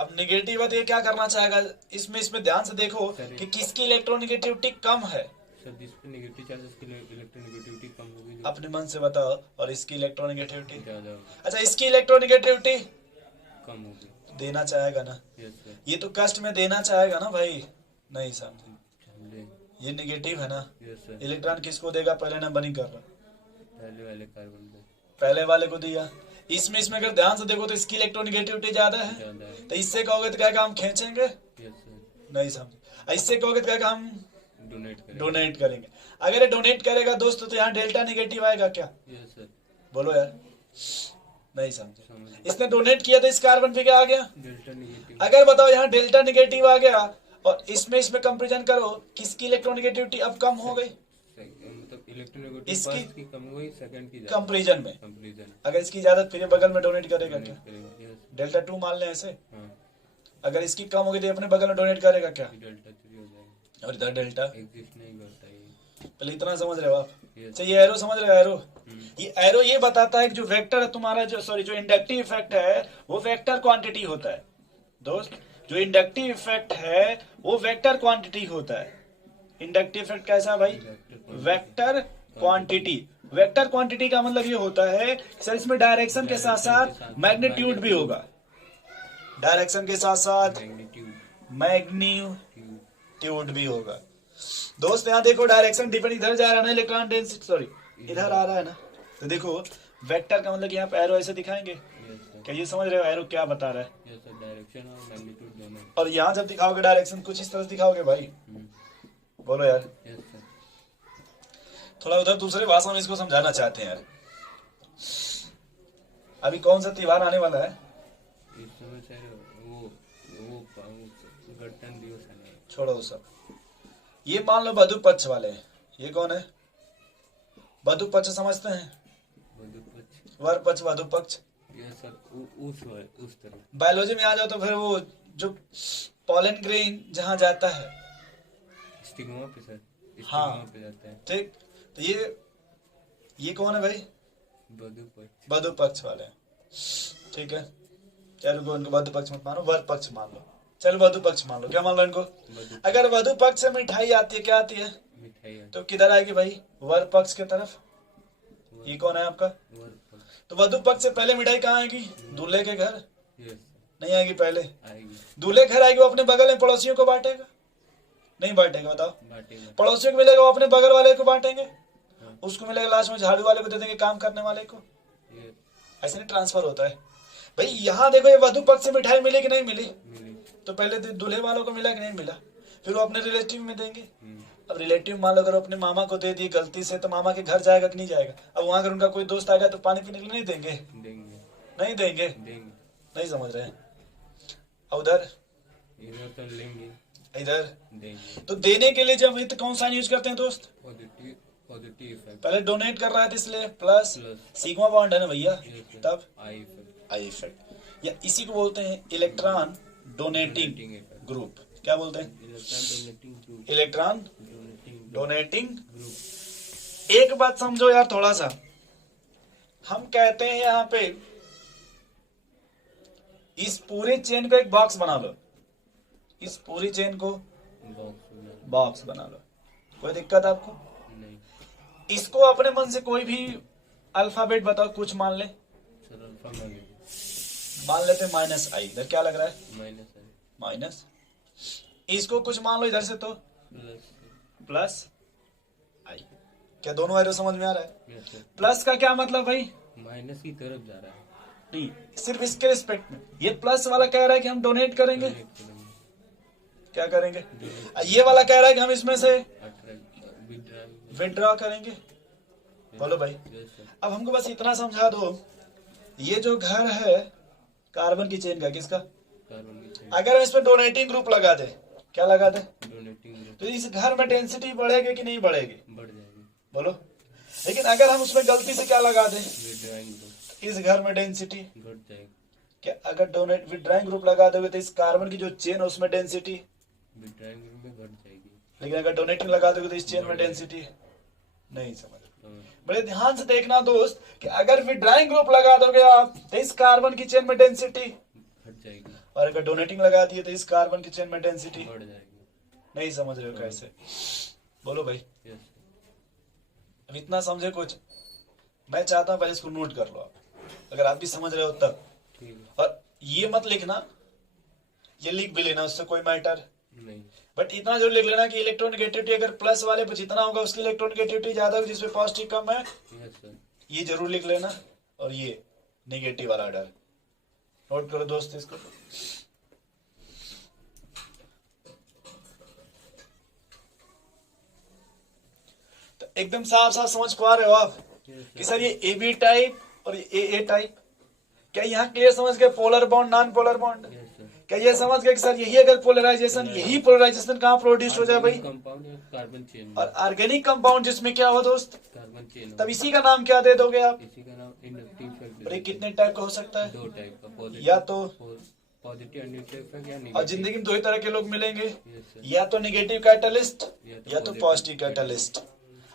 अब निगेटिव है तो ये क्या करना चाहेगा, इसमें ध्यान से देखो कि किसकी इलेक्ट्रोनिगेटिविटी कम है। सर जिस पे नेगेटिव चार्ज है उसकी इलेक्ट्रोनेगेटिविटी कम होगी। अपने मन से बताओ। और इसकी इलेक्ट्रोनिगेटिविटी, ज्यादा होगी, अच्छा इसकी इलेक्ट्रोनिगेटिविटी कम होगी। देना चाहेगा ना। यस सर ये तो कष्ट में देना चाहेगा ना भाई, नहीं समझे। समझे। ये निगेटिव है ना। यस सर इलेक्ट्रॉन किसको देगा, पहले नंबर नहीं कर रहा, पहले वाले कार्बन पे पहले वाले को दिया। इसमें अगर ध्यान से देखो तो इसकी इलेक्ट्रोनिगेटिविटी ज्यादा है। ज्यादा है। तो इससे कहोगे तो कहेगा हम खींचेंगे, यस सर नहीं समझे। इससे कहोगे तो कहेगा हम डोनेट करें। डोनेट करेंगे। अगर ये डोनेट करेगा दोस्तों तो यहाँ डेल्टा निगेटिव आएगा क्या, यस सर बोलो यार, नहीं समझे। समझ इसने डोनेट किया तो इस कार्बन पे क्या आ गया, डेल्टा नेगेटिव। अगर बताओ यहाँ डेल्टा निगेटिव आ गया और इसमें कंपेरिजन करो, किसकी इलेक्ट्रोनिगेटिविटी अब कम हो गई मतलब इलेक्ट्रोनेगेटिव इसकी फर्स्ट की कम हुई, सेकंड की ज्यादा। कंपेरिजन में। कंपैरिजन अगर इसकी ज्यादा फिर ये बगल में डोनेट करेगा क्या, करेगा। यस डेल्टा 2 मान लें ऐसे। हाँ अगर इसकी कम होगी तो ये अपने बगल में डोनेट करेगा क्या, डेल्टा 3 हो जाएगा। और इधर डेल्टा। एग्जिस्ट नहीं करता ये। पहले इतना समझ रहे हो आप। Yes. अच्छा ये एरो समझ रहे हो, एरो। ये एरो ये बताता है कि जो वेक्टर है तुम्हारा, जो इंडक्टिव इफेक्ट है वो वेक्टर क्वांटिटी होता है दोस्त। जो इंडक्टिव इफेक्ट है वो वेक्टर क्वांटिटी होता है। इंडक्टिव इफेक्ट कैसा है भाई, वेक्टर क्वांटिटी। वेक्टर क्वांटिटी का मतलब ये होता है सर इसमें डायरेक्शन के साथ साथ मैग्नीट्यूड भी होगा, डायरेक्शन के साथ साथ मैग्नीट्यूड भी होगा। दोस्त यहाँ देखो डायरेक्शन डिपेंड, इधर जा रहा है ना इलेक्ट्रॉन डेंसिटी, सॉरी इधर आ रहा है ना। तो देखो वेक्टर का मतलब यहाँ पे एरो ऐसे दिखाएंगे, क्या ये समझ रहे हो एरो क्या बता रहा है। डायरेक्शन और मैग्नीट्यूड दोनों। और यहाँ जब दिखाओगे डायरेक्शन कुछ इस तरह से दिखाओगे भाई, बोलो यार। यस सर थोड़ा उधर दूसरे भाषा में इसको समझाना चाहते हैं यार। अभी कौन सा त्योहार आने वाला है, इस समय सर वो गणतंत्र दिवस है ना। छोड़ो सब। ये मान लो वधु पक्ष वाले हैं, ये कौन है, वधु पक्ष समझते हैं, वधु पक्ष। वर पक्ष वधु पक्ष। यस सर उस तरह। बायोलॉजी में आ जाओ तो फिर वो जो पॉलन ग्रेन जहां जाता है, स्टिग्मा पे सर, हाँ स्टिग्मा पे जाता है। ठीक। तो ये कौन है भाई, वधु पक्ष। वधु पक्ष वाले हैं, ठीक है। चलो इनको वधु पक्ष मत मानो, वर पक्ष मान लो। चलो वधु पक्ष मान लो, क्या मान लो इनको। अगर वधु पक्ष से मिठाई आती है, क्या आती है, मिठाई तो किधर आएगी भाई, वर पक्ष की तरफ। ये कौन है आपका, तो वधु पक्ष से पहले मिठाई कहाँ आएगी, दूल्हे के घर। यस नहीं आएगी, पहले आएगी। दूल्हे घर आएगी, वो अपने बगल में पड़ोसियों को बांटेगा, नहीं बांटेगा बताओ। बांटेगा। पड़ोसियों को मिलेगा वो अपने बगल वाले को बांटेंगे, उसको मिलेगा लास्ट में झाड़ू वाले को दे देंगे, काम करने वाले को। ऐसे नहीं ट्रांसफर होता है भाई। यहाँ देखो ये वधु पक्ष से मिठाई मिली कि नहीं मिली, तो पहले दूल्हे वालों को मिला कि नहीं मिला, फिर वो अपने रिलेटिव में देंगे। अब रिलेटिव मान लो अगर अपने मामा को दे दी गलती से, तो मामा के घर जाएगा कि नहीं जाएगा। अब वहां अगर उनका कोई दोस्त आ गया तो पानी पीने के लिए नहीं देंगे, नहीं देंगे, नहीं समझ रहे हैं। उधर तो लेंगे, इधर देंगे। तो देने के लिए जब वित्त कौन सा यूज करते हैं दोस्त, पॉजिटिव इफेक्ट। पहले डोनेट कर रहा है इसलिए प्लस सिग्मा बॉन्ड है ना भैया, तब आई इफेक्ट, या इसी को बोलते हैं इलेक्ट्रॉन डोनेटिंग ग्रुप। क्या बोलते हैं, इलेक्ट्रॉन डोनेटिंग ग्रुप। एक बात समझो यार थोड़ा सा, हम कहते हैं यहाँ पे इस पूरी चेन को एक बॉक्स बना लो, इस पूरी चेन को बॉक्स बना लो, कोई दिक्कत आपको नहीं। इसको अपने मन से कोई भी अल्फाबेट बताओ, कुछ मान ले, मान लेते हैं माइनस आई, इधर क्या लग रहा है माइनस आई माइनस, इसको कुछ मान लो इधर से तो प्लस प्लस आई। क्या दोनों एरो समझ में आ रहा है? यस सर, प्लस का क्या मतलब भाई? माइनस की तरफ जा रहा है, नहीं, सिर्फ इसके रिस्पेक्ट में। ये प्लस वाला कह रहा है कि हम डोनेट करेंगे, डोनेट करेंगे, क्या करेंगे? डोनेट ये वाला कह रहा है कि हम इसमें से अट्रैक्ट विड्रॉ, विड्रॉ करेंगे। बोलो भाई, यस सर, अब हमको बस इतना समझा दो, ये जो घर है कार्बन की चेन का, किसका? कार्बन की चेन, अगर हम इसमें डोनेटिंग ग्रुप लगा दे, क्या लगा दे, डोनेटिंग ग्रुप तो इस घर में डेंसिटी बढ़ेगी कि नहीं बढ़ेगी? बढ़ जाएगी, बोलो। लेकिन अगर हम उसमें गलती से क्या लगा दें, विड्रॉइंग ग्रुप इस घर में डेंसिटी, घट जाएगी, क्या अगर डोनेट विड्राइंग ग्रुप लगा दोगे तो इस कार्बन की जो चेन है उसमें डेंसिटी, विड्रॉइंग ग्रुप में घट जाएगी, लेकिन अगर डोनेटिंग लगा दोगे तो इस चेन में बढ़ जाएगी। डेंसिटी नहीं। समझ तो बड़े ध्यान से देखना दोस्त कि अगर विड्राइंग ग्रुप लगा दोगे आप तो इस कार्बन की चेन में डेंसिटी, घट जाएगी, और अगर डोनेटिंग लगा दिए तो इस कार्बन की चेन में डेंसिटी बढ़ जाएगी, नहीं। समझ रहे हो कैसे? बोलो भाई। यस सर, अब इतना समझे कुछ? मैं चाहता हूँ पहले इसको नोट कर लो आप, अगर आप भी समझ रहे हो तब। ठीक है, और ये मत लिखना, ये लिख भी लेना, उससे कोई मैटर, नहीं, बट इतना जरूर लिख लेना कि इलेक्ट्रोनेगेटिविटी अगर प्लस वाले पे जितना होगा उसकी इलेक्ट्रोनेगेटिविटी ज्यादा होगी, जिसपे पॉजिटिव कम है, यस सर, ये जरूर लिख लेना। और ये नेगेटिव वाला डर नोट करो दोस्त इसको। तो एकदम साफ साफ समझ पा रहे हो आप यस कि सर, सर ये ए बी टाइप और ये ए टाइप, क्या यहाँ क्लियर समझ गए? Polar bond non polar bond, yes sir, क्या ये समझ गए कि सर यही अगर पोलराइजेशन, यही पोलराइजेशन कहाँ प्रोड्यूस हो जाए भाई? कंपाउंड या कार्बन चेन में, और ऑर्गेनिक कंपाउंड जिसमें क्या हो दोस्त, कार्बन चेन तब इसी का नाम क्या दे दोगे आप? इसी का नाम इंडक्टिव इफेक्ट, और ये कितने टाइप का हो सकता है? दो टाइप का, पॉजिटिव या तो, पॉजिटिव और न्यूट्रल इफेक्ट या और नेगेटिव, जिंदगी में दो ही तरह के लोग मिलेंगे, यस सर, या तो नेगेटिव कैटलिस्ट या तो positive पॉजिटिव कैटलिस्ट।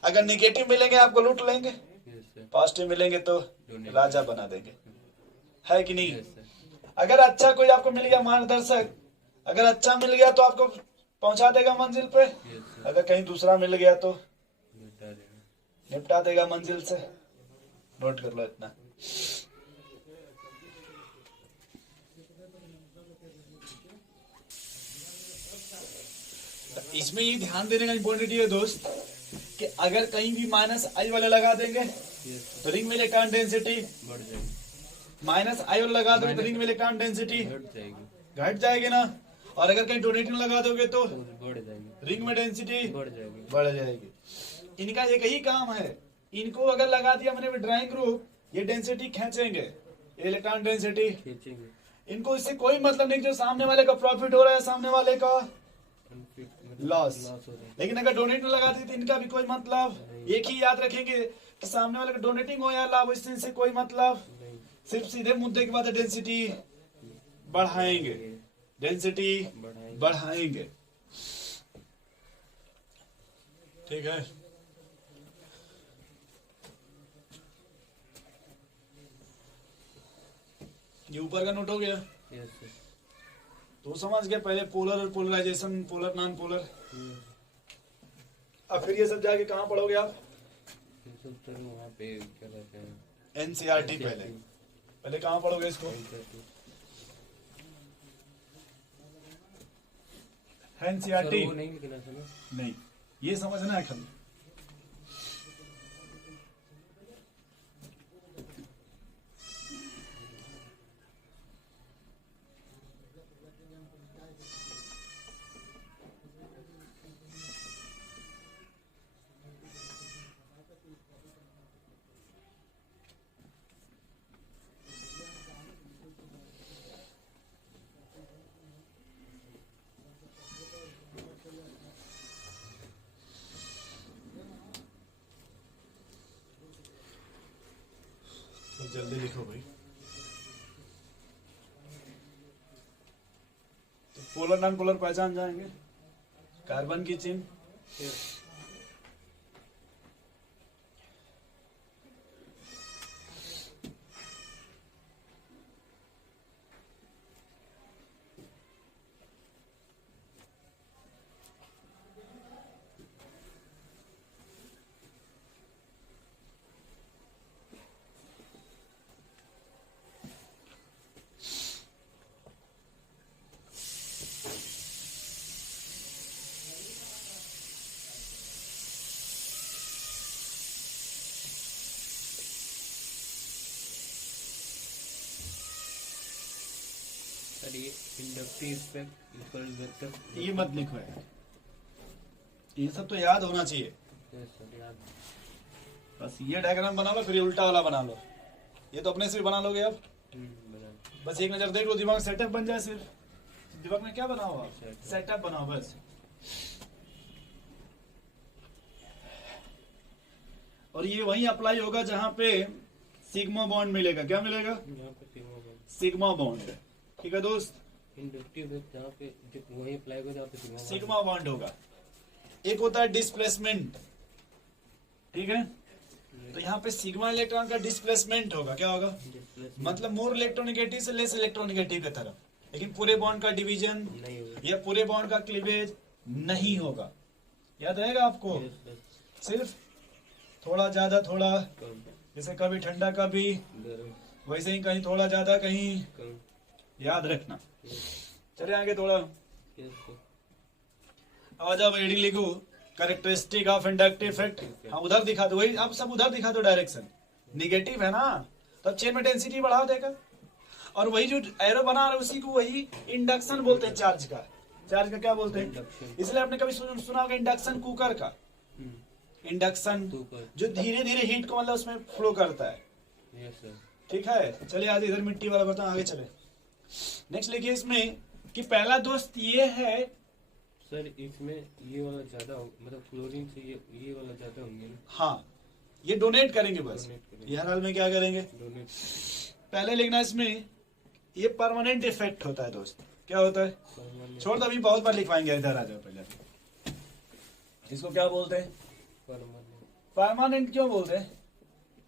अगर नेगेटिव मिलेंगे आपको लूट लेंगे, यस सर, पॉजिटिव मिलेंगे तो Donate राजा बना देंगे, है कि नहीं? यस सर, अगर अच्छा कोई आपको मिल गया मार्गदर्शक, अगर अच्छा मिल गया तो आपको पहुंचा देगा मंजिल पे, यस सर, अगर कहीं दूसरा मिल गया तो बता देना, निपटा देगा मंजिल से। नोट कर लो इतना। इसमें ये ध्यान देने का इम्पोर्टेंट है दोस्त कि अगर कहीं भी माइनस आई वाले लगा देंगे यस सर, तो रिंग में इलेक्ट्रॉन डेंसिटी, बढ़ जाएगी, माइनस आई वाले लगा दोगे तो रिंग में इलेक्ट्रॉन डेंसिटी घट जाएगी, घट जाएगी ना। और अगर कहीं डोनेटिंग लगा दोगे तो तो बढ़ जाएगी, रिंग में डेंसिटी बढ़ जाएगी, बढ़ जाएगी। इनका एक ही काम है, इनको अगर लगा दिया मैंने विड्राइंग ग्रुप, ये डेंसिटी खींचेंगे, इलेक्ट्रॉन डेंसिटी, खींचेंगे, इनको इससे कोई मतलब नहीं जो सामने वाले का प्रॉफिट हो रहा है सामने वाले का लॉस। लॉस हो जाएगा, लेकिन अगर डोनेट में लगा दी तो इनका भी कोई मतलब, एक ही याद रखेंगे कि सामने वाले का डोनेटिंग हो या लाभ, इससे कोई मतलब, नहीं, सिर्फ सीधे मुद्दे के बाद डेंसिटी बढ़ाएंगे, डेंसिटी बढ़ाएंगे। ठीक है, ये ऊपर का नोट हो गया यस सर, तो समझ गए पहले पोलर और पोलराइजेशन, पोलर नॉन पोलर। अब फिर ये सब जाके कहाँ पढ़ोगे आप? ये सब सर वहाँ पे क्या कहते हैं, एनसीईआरटी। पहले पहले कहाँ पढ़ोगे इसको? एनसीईआरटी वो नहीं लिखना सर, नहीं, ये समझना है खाली। तो जल्दी लिखो भाई। तो पोलर नॉन पोलर पहचान जाएंगे, कार्बन की चेन, सर ये इंडक्टिव इफेक्ट इक्वल वेक्टर ये मत लिखो यार, ये सब तो याद होना चाहिए। सर याद बस ये डायग्राम बना लो, फिर ये उल्टा वाला बना लो। ये तो अपने से बना लोगे अब। बना बस एक नजर देख लो, दिमाग सेटअप बन जाए। सिर्फ दिमाग में क्या बना हुआ, सेटअप बनाओ बस। और ये वहीं अप्लाई होगा जहां पे सिग्मा बॉन्ड मिलेगा। क्या मिलेगा? यहाँ पे सिग्मा बॉन्ड सिग्मा बॉन्ड। ठीक है दोस्त, इंडक्टिव इफेक्ट जहाँ पे वही अप्लाई होगा जहाँ पे सिग्मा बॉन्ड होगा। एक होता है डिस्प्लेसमेंट, ठीक है। तो यहाँ पे सिग्मा इलेक्ट्रॉन का डिस्प्लेसमेंट होगा। क्या होगा? मतलब मोर इलेक्ट्रोनिगेटिव से लेस इलेक्ट्रोनिगेटिव की तरफ। लेकिन पूरे बॉन्ड का डिवीजन नहीं होगा। या पूरे बॉन्ड का क्लीवेज नहीं होगा। याद रहेगा आपको? Yes, sir. सिर्फ थोड़ा ज्यादा, थोड़ा कम जैसे कभी ठंडा कभी गर्म वैसे ही, कहीं थोड़ा ज्यादा कहीं। कम याद रखना। Yes, चले आगे थोड़ा। yes, sir. आवाज अब एडी लिखो, कैरेक्टरिस्टिक ऑफ इंडक्टिव इफेक्ट। हाँ उधर दिखा दो, वही अब सब उधर दिखा दो। डायरेक्शन निगेटिव है ना, तब चेन में डेंसिटी बढ़ा देगा। और वही जो एरो बना रहे उसी को वही इंडक्शन बोलते हैं। चार्ज का, चार्ज का क्या बोलते हैं? Induction. इसलिए आपने कभी सुना होगा इंडक्शन कुकर का। Induction cooker. जो धीरे धीरे हीट को मतलब उसमें फ्लो करता है। Yes, sir. ठीक है, चलिए आज इधर मिट्टी वाला बर्तन, आगे चले। नेक्स्ट लिखिए इसमें कि पहला दोस्त ये है। सर इसमें ये वाला ज्यादा मतलब क्लोरीन से ये वाला ज्यादा होंगे ना। हाँ, ये डोनेट करेंगे बस। Donate करेंगे। ये हर हाल में क्या करेंगे? डोनेट पहले लिखना इसमें ये परमानेंट इफेक्ट होता है दोस्त। क्या होता है? परमानेंट छोड़ दो, अभी बहुत बार लिखवाएंगे। इधर आ जाओ पहले। इसको क्या बोलते हैं? परमानेंट परमानेंट क्यों बोलते हैं?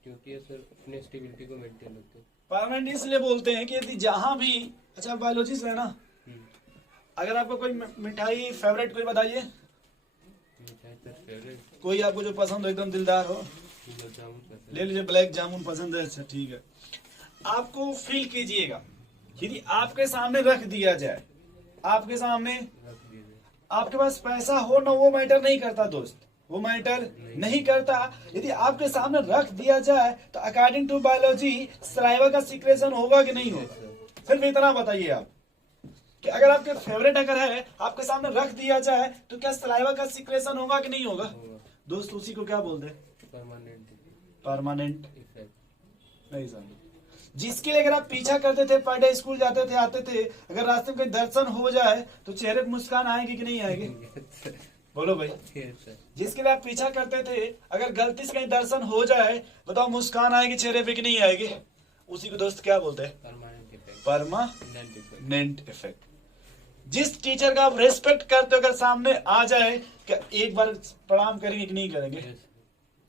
क्योंकि ये सर अपने स्टेबिलिटी को मेंटेन रखते हैं। परमानेंट इसलिए बोलते हैं कि यदि जहां भी, अच्छा बायोलॉजी से है ना, हम्म। अगर आपको कोई मिठाई फेवरेट कोई बताइए, मिठाई सर फेवरेट कोई आपको जो पसंद हो, एकदम दिलदार हो। गुलाब जामुन सर। ले लीजिए, ब्लैक जामुन पसंद है। अच्छा ठीक है, आपको फील कीजिएगा, यदि आपके सामने रख दिया जाए, आपके सामने, रख दीजिए। आपके पास पैसा हो ना, वो मैटर नहीं करता दोस्त, वो मैटर नहीं करता। यदि आपके सामने रख दिया जाए तो अकॉर्डिंग टू बायोलॉजी सलाइवा का सिक्रेशन होगा कि नहीं होगा? सिर्फ इतना बताइए आप कि अगर आपके फेवरेट अगर है, आपके सामने रख दिया जाए तो क्या सलाइवा का सिक्रेशन होगा कि नहीं होगा? होगा। दोस्त उसी को क्या बोलते हैं? Permanent permanent effect. नहीं समझे। जिसके लिए अगर आप पीछा करते थे, पर डे स्कूल जाते थे, आते थे, अगर रास्ते में कोई दर्शन हो जाए तो चेहरे पे मुस्कान आएगी कि नहीं आएगी? बोलो भाई। Yes, sir. जिसके लिए आप पीछा करते थे, अगर गलती से कहीं दर्शन हो जाए, बताओ मुस्कान आएगी चेहरे पे कि नहीं आएगी? उसी को दोस्त क्या बोलते हैं? Permanent effect. Permanent effect. Effect. जिस टीचर का आप रेस्पेक्ट करते हो, अगर सामने आ जाए, क्या एक बार प्रणाम करेंगे कि नहीं करेंगे? Yes,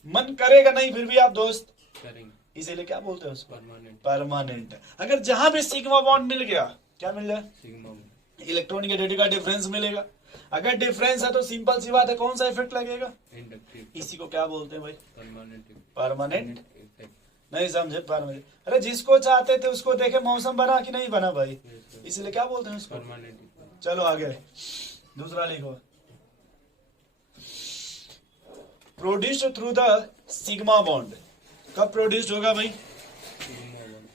मन करेगा नहीं, फिर भी आप दोस्त, करेंगे। इसीलिए क्या बोलते हैं उसको? परमानेंट। परमानेंट। अगर जहां भी सिग्मा बॉन्ड मिल गया, क्या मिल जाए? सिग्मा इलेक्ट्रॉनिक का डिफरेंस मिलेगा। अगर डिफरेंस है तो सिंपल सी बात है, कौन सा इफेक्ट लगेगा? इंडक्टिव। इसी को क्या बोलते हैं भाई? Permanent permanent effect. नहीं समझे? परमानेंट। अरे जिसको चाहते थे उसको देखे, मौसम बना कि नहीं बना भाई? Yes, sir. इसलिए क्या बोलते हैं उसको? Permanent effect. चलो आगे दूसरा लिखो। Produced through the sigma bond. कब प्रोड्यूस्ड होगा भाई? Sigma one.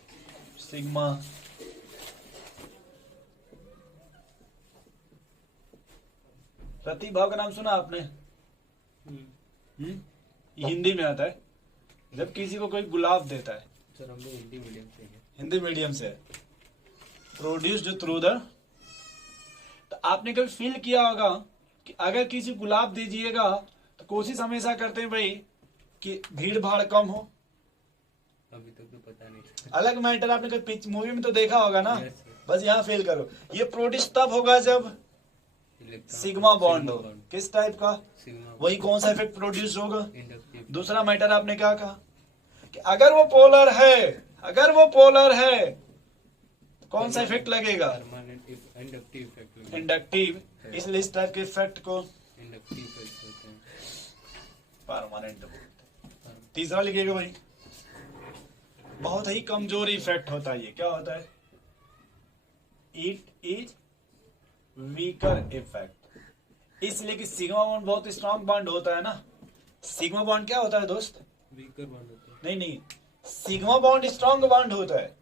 सिग्मा। प्रतिभाव का नाम सुना आपने? ये हिंदी में आता है। जब किसी को कोई गुलाब देता है, सर हम लोग हिंदी मीडियम से हैं। हिंदी मीडियम से। प्रोड्यूस्ड थ्रू द, तो आपने कभी फील किया होगा कि अगर किसी को गुलाब दीजिएगा तो कोशिश हमेशा करते हैं भाई कि भीड़ भाड़ कम हो। अभी तक तो पता नहीं। अलग मैटर, आपने कभी मूवी में तो देखा होगा ना। Yes, sir. बस यहाँ फील करो। ये प्रोड्यूस तब होगा जब इलेक्ट्रॉन। सिग्मा बॉन्ड हो। Sigma bond. किस टाइप का? सिग्मा वही कौन सा इफेक्ट प्रोड्यूस होगा? इंडक्टिव। दूसरा मैटर आपने क्या कहा कि अगर वो पोलर है, अगर वो पोलर है तो कौन सा इफेक्ट लगेगा? Permanent inductive effect. इंडक्टिव। इसलिए इस टाइप के इफेक्ट को इंडक्टिव इफेक्ट होते हैं। परमानेंट बोलते हैं। तीसरा लिखिएगा भाई, बहुत ही कमजोर इफेक्ट होता है ये। क्या होता है? It is weaker effect. इसलिए कि सिग्मा बॉन्ड बहुत स्ट्रॉन्ग बॉन्ड होता है ना। सिग्मा बॉन्ड क्या होता है दोस्त? वीकर बॉन्ड होते हैं। नहीं नहीं, सिग्मा बॉन्ड स्ट्रॉन्ग बॉन्ड होता है।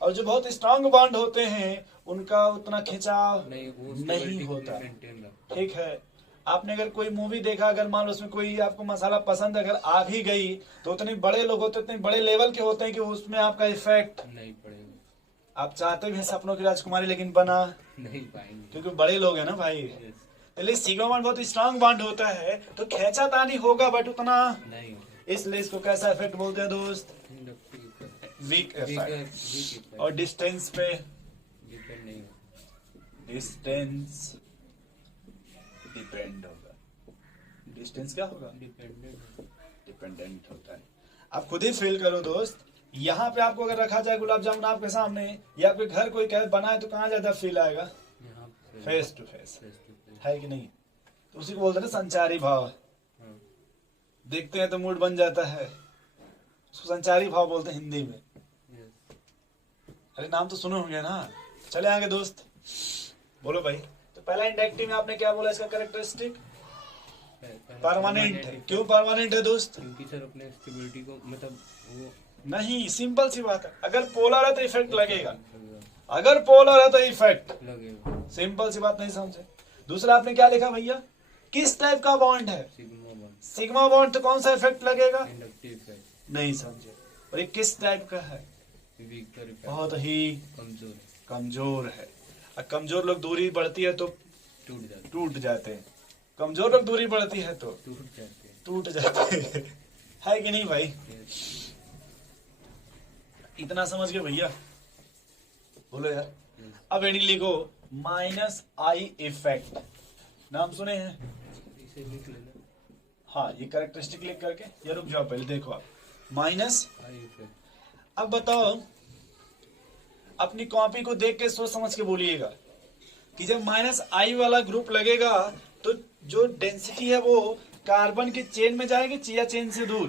और जो बहुत स्ट्रांग बॉन्ड होते हैं उनका उतना खिंचाव नहीं, वो नहीं stability को होता। maintain रखता है। ठीक है, आपने अगर कोई मूवी देखा, अगर मान लो उसमें कोई आपको मसाला पसंद अगर आ भी गई तो उतने बड़े लोग होते हैं, उतने बड़े लेवल के होते हैं कि उसमें आपका इफेक्ट, नहीं पड़ेगा, आप चाहते भी हैं सपनों की राजकुमारी लेकिन बना, नहीं पाएंगे। क्योंकि बड़े लोग हैं ना भाई। Yes, इसलिए सिग्मा बॉन्ड बहुत स्ट्रांग बॉन्ड होता है तो खींचातानी होगा बट उतना, नहीं इसलिए इसको कैसा इफेक्ट बोलते हैं दोस्त? inductive effect, weak weak effect. effect, और डिस्टेंस पे depend नहीं होता। डिस्टेंस डिपेंड होगा। डिस्टेंस क्या होगा? Dependent डिपेंडेंट होता है। आप खुद ही फील करो दोस्त, यहाँ पे आपको अगर रखा जाए गुलाब जामुन आपके सामने या आपके घर कोई कहे बनाए तो कहाँ ज्यादा फील आएगा? यहाँ पे face to face, face to face। है कि नहीं? तो उसी को बोलते हैं ना संचारी भाव। हाँ, देखते हैं तो मूड बन जाता है, उसको संचारी भाव बोलते हैं हिंदी में। yes, अरे नाम तो सुने होंगे ना। चले आगे दोस्त, बोलो भाई। तो पहला इंडेक्टिव में आपने क्या बोला, इसका कैरेक्टरिस्टिक परमानेंट है। क्यों परमानेंट है दोस्त? क्योंकि सर अपने स्टेबिलिटी को मतलब वो नहीं, सिंपल सी बात है, अगर पोलर है तो इफेक्ट लगेगा, लगेगा, अगर पोलर है तो इफेक्ट, लगेगा। सिंपल सी बात, नहीं समझे? दूसरा आपने क्या लिखा भैया, किस टाइप का बॉन्ड है? सिग्मा वन सिग्मा बॉन्ड, तो कौन सा इफेक्ट लगेगा? इंडक्टिव इफेक्ट, नहीं समझे। और ये किस टाइप का है? वीकर इफेक्ट, बहुत ही कमजोर, कमजोर है। और कमजोर लोग दूरी बढ़ती है तो टूट जाते, टूट जाते हैं, कमजोर लोग दूरी बढ़ती है तो टूट जाते हैं। टूट जाते हैं। है कि नहीं भाई? Yes, इतना समझ गए भैया? बोलो यार। yes, अब एडिंग लिखो, माइनस आई इफेक्ट, नाम सुने हैं? इसे लिख लेना, हाँ, ये कैरेक्टरिस्टिक लिख करके, ये रुक जाओ पहले देखो आप, माइनस। I effect. अब बताओ, अपनी कॉपी को देख के सोच समझ के बोलिएगा कि जब माइनस आई वाला ग्रुप लगेगा तो जो डेंसिटी है वो कार्बन की चेन में जाएगी या चेन से दूर?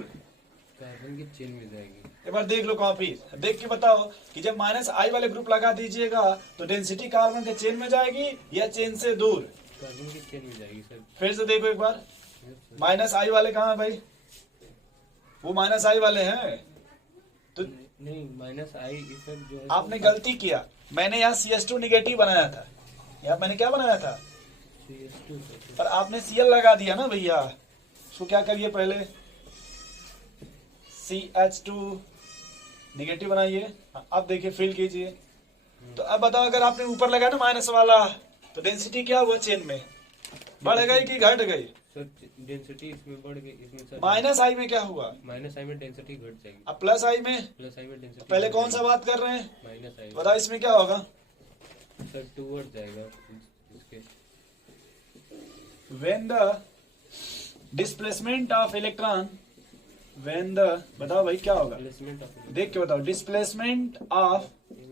कार्बन की चेन में जाएगी। एक बार देख लो कॉपी, देख के बताओ कि जब माइनस आई वाले ग्रुप लगा दीजिएगा तो डेंसिटी कार्बन के चेन में जाएगी या चेन से दूर? कार्बन की चेन में जाएगी सर। फिर से देखो एक बार, Yes, sir। माइनस आई वाले कहाँ है भाई? वो माइनस आई वाले हैं तो नहीं, माइनस आई इफेक्ट जो है आपने गलती किया। मैंने यहाँ CS2 निगेटिव बनाया था, यहाँ मैंने क्या बनाया था? CS2 sir. पर आपने Cl लगा दिया ना भैया। उसको क्या करिए, पहले CH2 निगेटिव बनाइए। अब देखिए, फिल कीजिए। तो अब बताओ, अगर आपने ऊपर लगाया ना माइनस वाला तो डेंसिटी क्या हुआ चेन में? बढ़ गई कि घट गई? सर डेंसिटी इसमें बढ़ गई, इसमें सर माइनस आई में क्या हुआ? माइनस आई में डेंसिटी घट जाएगी, अब प्लस आई में? प्लस आई में डेंसिटी पहले कौन सा बात कर रहे हैं? माइनस आई बताओ इसमें क्या होगा? सर टूवर्ड जाएगा इसके। when the displacement of electron, when the, बताओ भाई क्या होगा? प्लेसमेंट ऑफ देख के बताओ, डिस्प्लेसमेंट ऑफ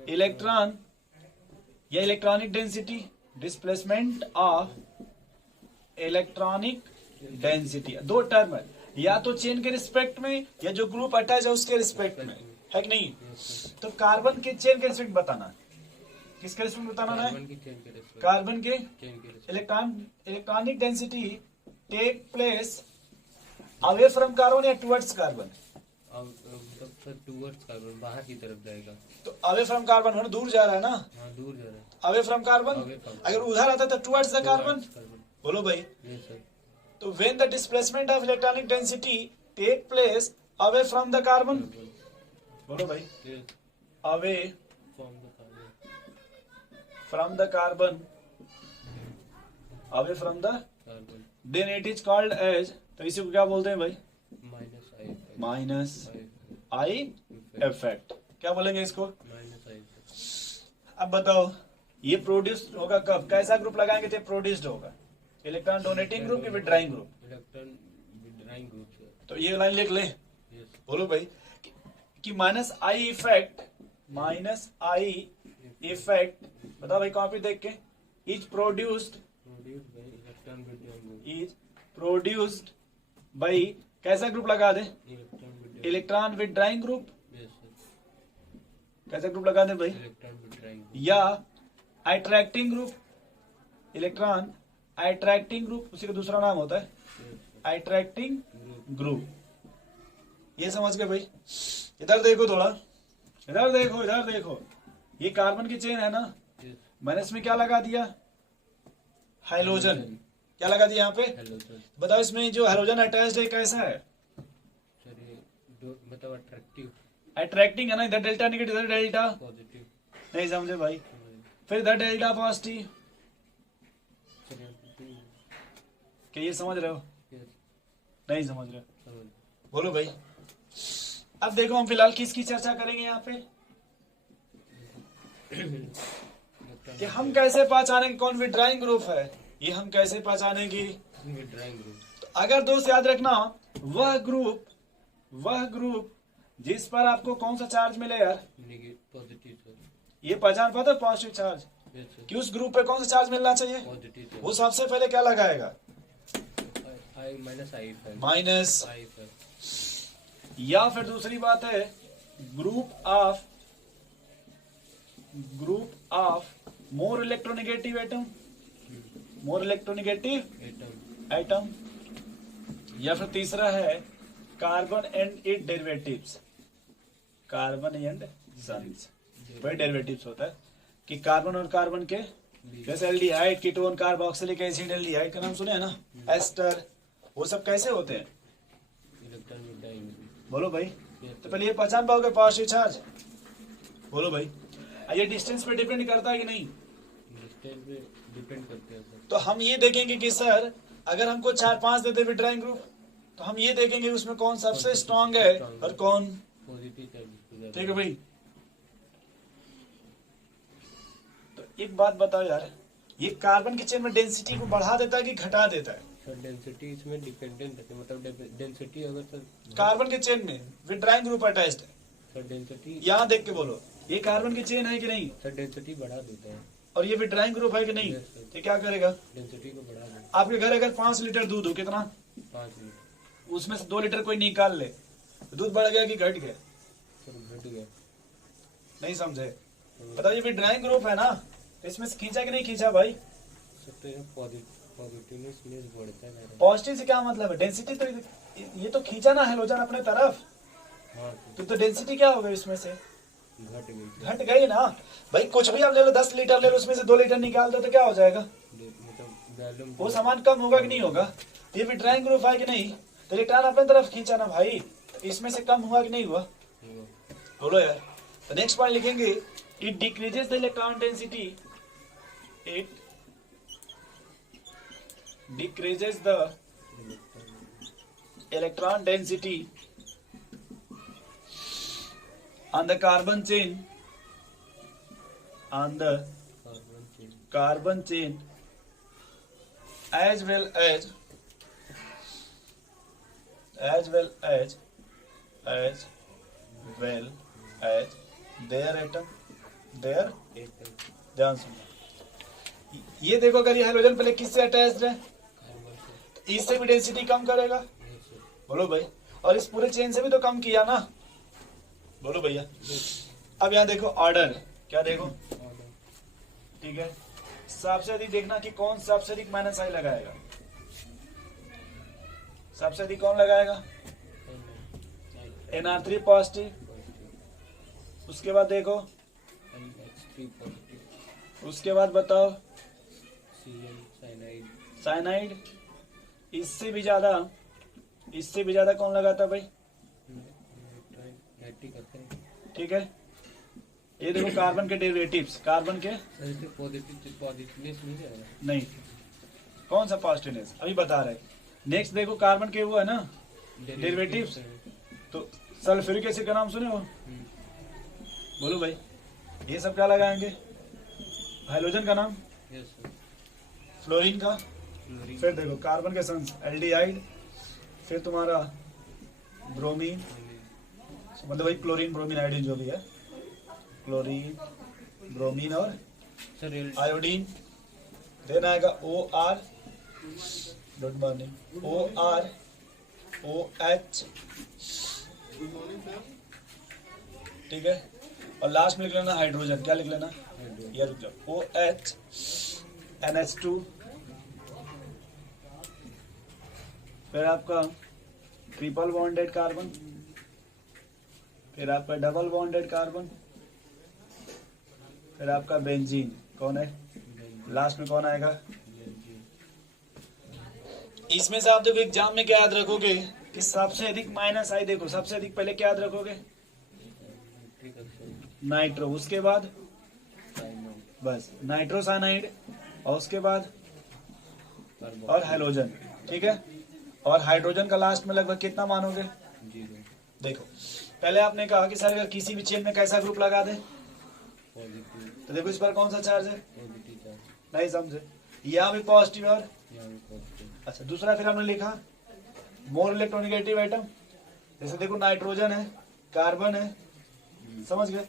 इलेक्ट्रॉन या electronic density, displacement of electronic density, दो टर्म है, या तो चेन के रिस्पेक्ट में या जो ग्रुप अटैच है उसके रिस्पेक्ट में, है कि नहीं? तो कार्बन के चेन के रिस्पेक्ट बताना, किसके रिस्पेक्ट बताना है? कार्बन की चेन के रिस्पेक्ट, कार्बन के चेन के respect. Electronic density take place away from carbon या टुवर्ड्स कार्बन? अब मतलब सर टूवर्ड्स कार्बन, बाहर की तरफ जाएगा। तो अवे फ्रॉम कार्बन होना, दूर जा रहा है ना, हाँ, दूर जा रहा है। Away from carbon. Away from अगर उधर आता तो towards the carbon. Towards carbon। बोलो भाई। Yes, sir। तो when the displacement of electronic density take place away from the carbon, बोलो भाई, Yes, away from the carbon। From the carbon, away from the, carbon then it is called as, तो इसी को क्या बोलते हैं भाई? Minus I effect. Minus I effect. Effect. क्या बोलेंगे इसको? Minus I effect. अब बताओ, ये प्रोड्यूस होगा कब? कैसा ग्रुप लगाएंगे तो प्रोड्यूस्ड होगा? इलेक्ट्रॉन डोनेटिंग ग्रुप या withdrawing group? Electron withdrawing group sir. तो ये लाइन लिख लें, यस। बोलो भाई, कि minus I effect, minus I effect, बताओ भाई कॉपी देख के, is produced, produced by electron withdrawing group. Is produced by, कैसा ग्रुप लगा दे? Electron withdrawing. Electron withdrawing group. Yes sir. कैसा ग्रुप लगा दे भाई? Electron withdrawing group. या attracting group, electron attracting group, उसी का दूसरा नाम होता है अट्रैक्टिंग ग्रुप। ग्रुप। ये समझ गए भाई? इधर देखो थोड़ा, इधर देखो, इधर देखो, ये कार्बन की चेन है ना, Yes. मैंने इसमें क्या लगा दिया, हाइड्रोजन। क्या लगा दिया यहाँ पे, हेलो सर। बताओ इसमें जो हाइड्रोजन अटैच्ड है कैसा है, सर ये मतलब अट्रैक्टिव अट्रैक्टिंग है ना, इधर डेल्टा नेगेटिव इधर डेल्टा, पॉजिटिव। नहीं समझे भाई, फिर इधर डेल्टा पॉजिटिव, सर क्या ये समझ रहे हो, यस नहीं समझ रहे हो, समझ। बोलो भाई। अब देखो हम फिलहाल किसकी चर्चा करेंगे यहाँ पे, कि हम कैसे पहचानेंगे कौन विड्राइंग ग्रुप है, ये हम कैसे पहचानेंगे। Withdrawing group. तो अगर दोस्त याद रखना, वह ग्रुप जिस पर आपको कौन सा चार्ज मिले यार, पॉजिटिव सर। ये पहचान पाते पॉजिटिव चार्ज, यस सर। कि उस ग्रुप पे कौन सा चार्ज मिलना चाहिए, पॉजिटिव सर। वो सबसे पहले क्या लगाएगा, I minus I sir. Minus. I sir. या फिर दूसरी बात है, group of more electronegative atom, more electronegative atom. Atom. या फिर तीसरा है carbon and it derivatives, carbon and sons, वही डेरिवेटिव्स होता है कि कार्बन और कार्बन के, जैसे aldehyde, ketone, carboxylic acid, aldehyde का नाम सुने हैं ना, एस्टर, वो सब कैसे होते हैं, इलेक्ट्रॉन विड्राइंग। बोलो भाई। तो पहले ये पहचान पाओगे पॉजिटिव चार्ज, बोलो भाई। ये डिस्टेंस पे डिपेंड करता है कि नहीं, डिस्टेंस पे डिपेंड करते हैं सर। तो हम ये देखेंगे कि सर अगर हमको 4-5 देते विड्राइंग ग्रुप, तो हम ये देखेंगे उसमें कौन सबसे स्ट्रांग है और कौन, पॉजिटिव चार्ज। ठीक है भाई। तो एक बात बताओ यार, ये कार्बन की चेन में डेंसिटी को बढ़ा देता है कि घटा देता है, सर डेंसिटी इसमें डिपेंडेंट है, मतलब डेंसिटी अगर सर कार्बन की चेन में विड्राइंग ग्रुप अटैच्ड है, सर डेंसिटी, यहाँ देख के बोलो, ये कार्बन की चेन है कि नहीं, सर डेंसिटी बढ़ा देता है। और ये विड्राइंग ग्रुप है कि नहीं, Yes, sir. तो क्या करेगा, डेंसिटी को बढ़ा देता आपके घर अगर 5 लीटर दूध हो, कितना, है। 5 लीटर। उसमें से 2 लीटर कोई निकाल ले, दूध बढ़ गया कि घट गया, सर घट गया। नहीं समझे, बताओ। ये विड्राइंग ग्रुप है ना, तो इसमें से खींचा कि नहीं खींचा भाई, सर तो ये पॉजिटिवनेस में बढ़ता है। पॉजिटिव से क्या मतलब है, डेंसिटी तो ये तो खींचा ना हाइड्रोजन अपने तरफ, हाँ तो डेंसिटी क्या हो गई उसमें से, घट गई। घट गई ना भाई। कुछ भी आप ले लो, 10 लीटर ले लो, उसमें से 2 लीटर निकाल दो तो क्या हो जाएगा, मतलब वॉल्यूम वो सामान कम होगा कि नहीं होगा। तो ये विड्राइंग ग्रुप है कि नहीं, तो इलेक्ट्रॉन अपने तरफ खींचा ना भाई, तो इसमें से कम हुआ कि नहीं हुआ, बोलो यार। तो नेक्स्ट पॉइंट लिखेंगे, it decreases the electron density, it decreases the electron density on the carbon chain, on the carbon chain, as well as their atom, their, ध्यान सुनो, ये देखो अगर ये हाइड्रोजन पहले किससे अटैच्ड है, इससे भी डेंसिटी कम करेगा, बोलो भाई। और इस पूरे चेन से भी तो कम किया ना, बोलो भैया। अब यहाँ देखो ऑर्डर, क्या देखो, ठीक है, सबसे अधिक देखना कि कौन सबसे अधिक माइनस आई लगाएगा, सबसे अधिक कौन लगाएगा, NR3 पॉजिटिव। उसके बाद देखो, उसके बाद बताओ साइनाइड। इससे भी ज्यादा कौन लगाता भाई, ठीक है। ये देखो कार्बन के डेरिवेटिव्स, कार्बन के पॉजिटिवनेस नहीं, कौन सा पॉजिटिवनेस अभी बता रहे। नेक्स्ट देखो कार्बन के वो है ना डेरिवेटिव्स, तो सल्फ्यूरिक एसिड का नाम सुने हो, बोलो भाई। ये सब क्या लगाएंगे, हाइड्रोजन का नाम, फ्लोरीन का, फिर देखो कार्बन के संस एल्डिहाइड, फिर तुम्हारा ब्रोमीन, मतलब भाई क्लोरीन ब्रोमीन आयोडीन जो भी है, क्लोरीन ब्रोमीन और आयोडीन। देन आएगा OR, good morning, OR OH, ठीक है। और लास्ट में लिख लेना हाइड्रोजन, क्या लिख लेना, ये रुक जाओ, OH NH2, फिर आपका ट्रिपल बॉन्डेड कार्बन, फिर आपका डबल बॉन्डेड कार्बन, फिर आपका बेंजीन कौन है, लास्ट में कौन आएगा। इसमें से आप देखो एग्जाम में क्या याद रखोगे कि सबसे अधिक माइनस आई, देखो सबसे अधिक पहले क्या याद रखोगे, नाइट्रो, उसके बाद बस नाइट्रोसाइनाइड, और उसके बाद और हैलोजन, ठीक है। और हाइड्रोजन का लास्ट में लगभग कितना मानोगे, देखो पहले आपने कहा कि सर अगर किसी भी चेन में कैसा ग्रुप लगा दे, तो देखो इस पर कौन सा चार्ज है, नहीं समझे, यहाँ भी पॉजिटिव और अच्छा दूसरा फिर हमने लिखा मोर इलेक्ट्रोनेगेटिव आइटम, जैसे देखो नाइट्रोजन है, कार्बन है, समझ गए,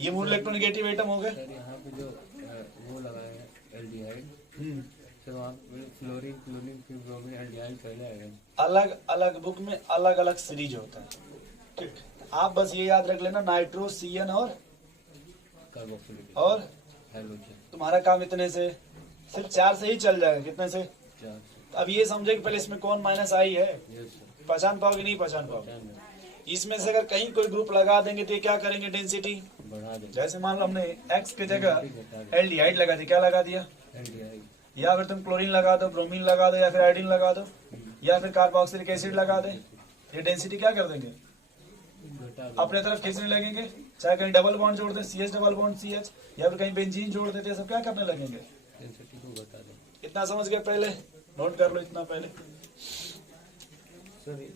ये मोर इलेक्ट्रोनेगेटिव आइटम हो गए। सर यहाँ पे जो वो लगा है एल्डिहाइड, तो वहाँ पे फ्लोरीन क्लोरीन फिर ब्रोमीन एल्डिहाइड पहले आएगा। अलग अलग बुक में अलग अलग सीरीज होता है, ठीक। आप बस ये याद रख लेना नाइट्रो, CN और कार्बोक्सिलिक और हाइड्रोजन, तुम्हारा काम इतने से सिर्फ 4 से ही चल जाएगा, कितने से। 4 अब ये समझे कि पहले इसमें कौन माइनस आई है, यस सर, पहचान पाओगे नहीं पहचान पाओगे। पहचान में इसमें से अगर कहीं कोई ग्रुप लगा देंगे तो ये क्या करेंगे, डेंसिटी बढ़ा देंगे, जैसे मान लो हमने X की जगह एल्डिहाइड लगा दी, क्या लगा दिया, एल्डिहाइड, या फिर तुम क्लोरीन लगा दो, ब्रोमीन लगा दो, या फिर आयोडीन लगा दो, या फिर कार्बोक्सिलिक एसिड लगा दे, ये डेंसिटी क्या कर देंगे, घटा देंगे, अपने तरफ खींचने लगेंगे। चाहे कहीं डबल बॉन्ड जोड़ दे, CH डबल बॉन्ड CH, या फिर कहीं बेंजीन जोड़ देते, सब क्या करने लगेंगे, डेंसिटी को घटा देंगे। इतना समझ गए, पहले नोट कर लो इतना पहले। सर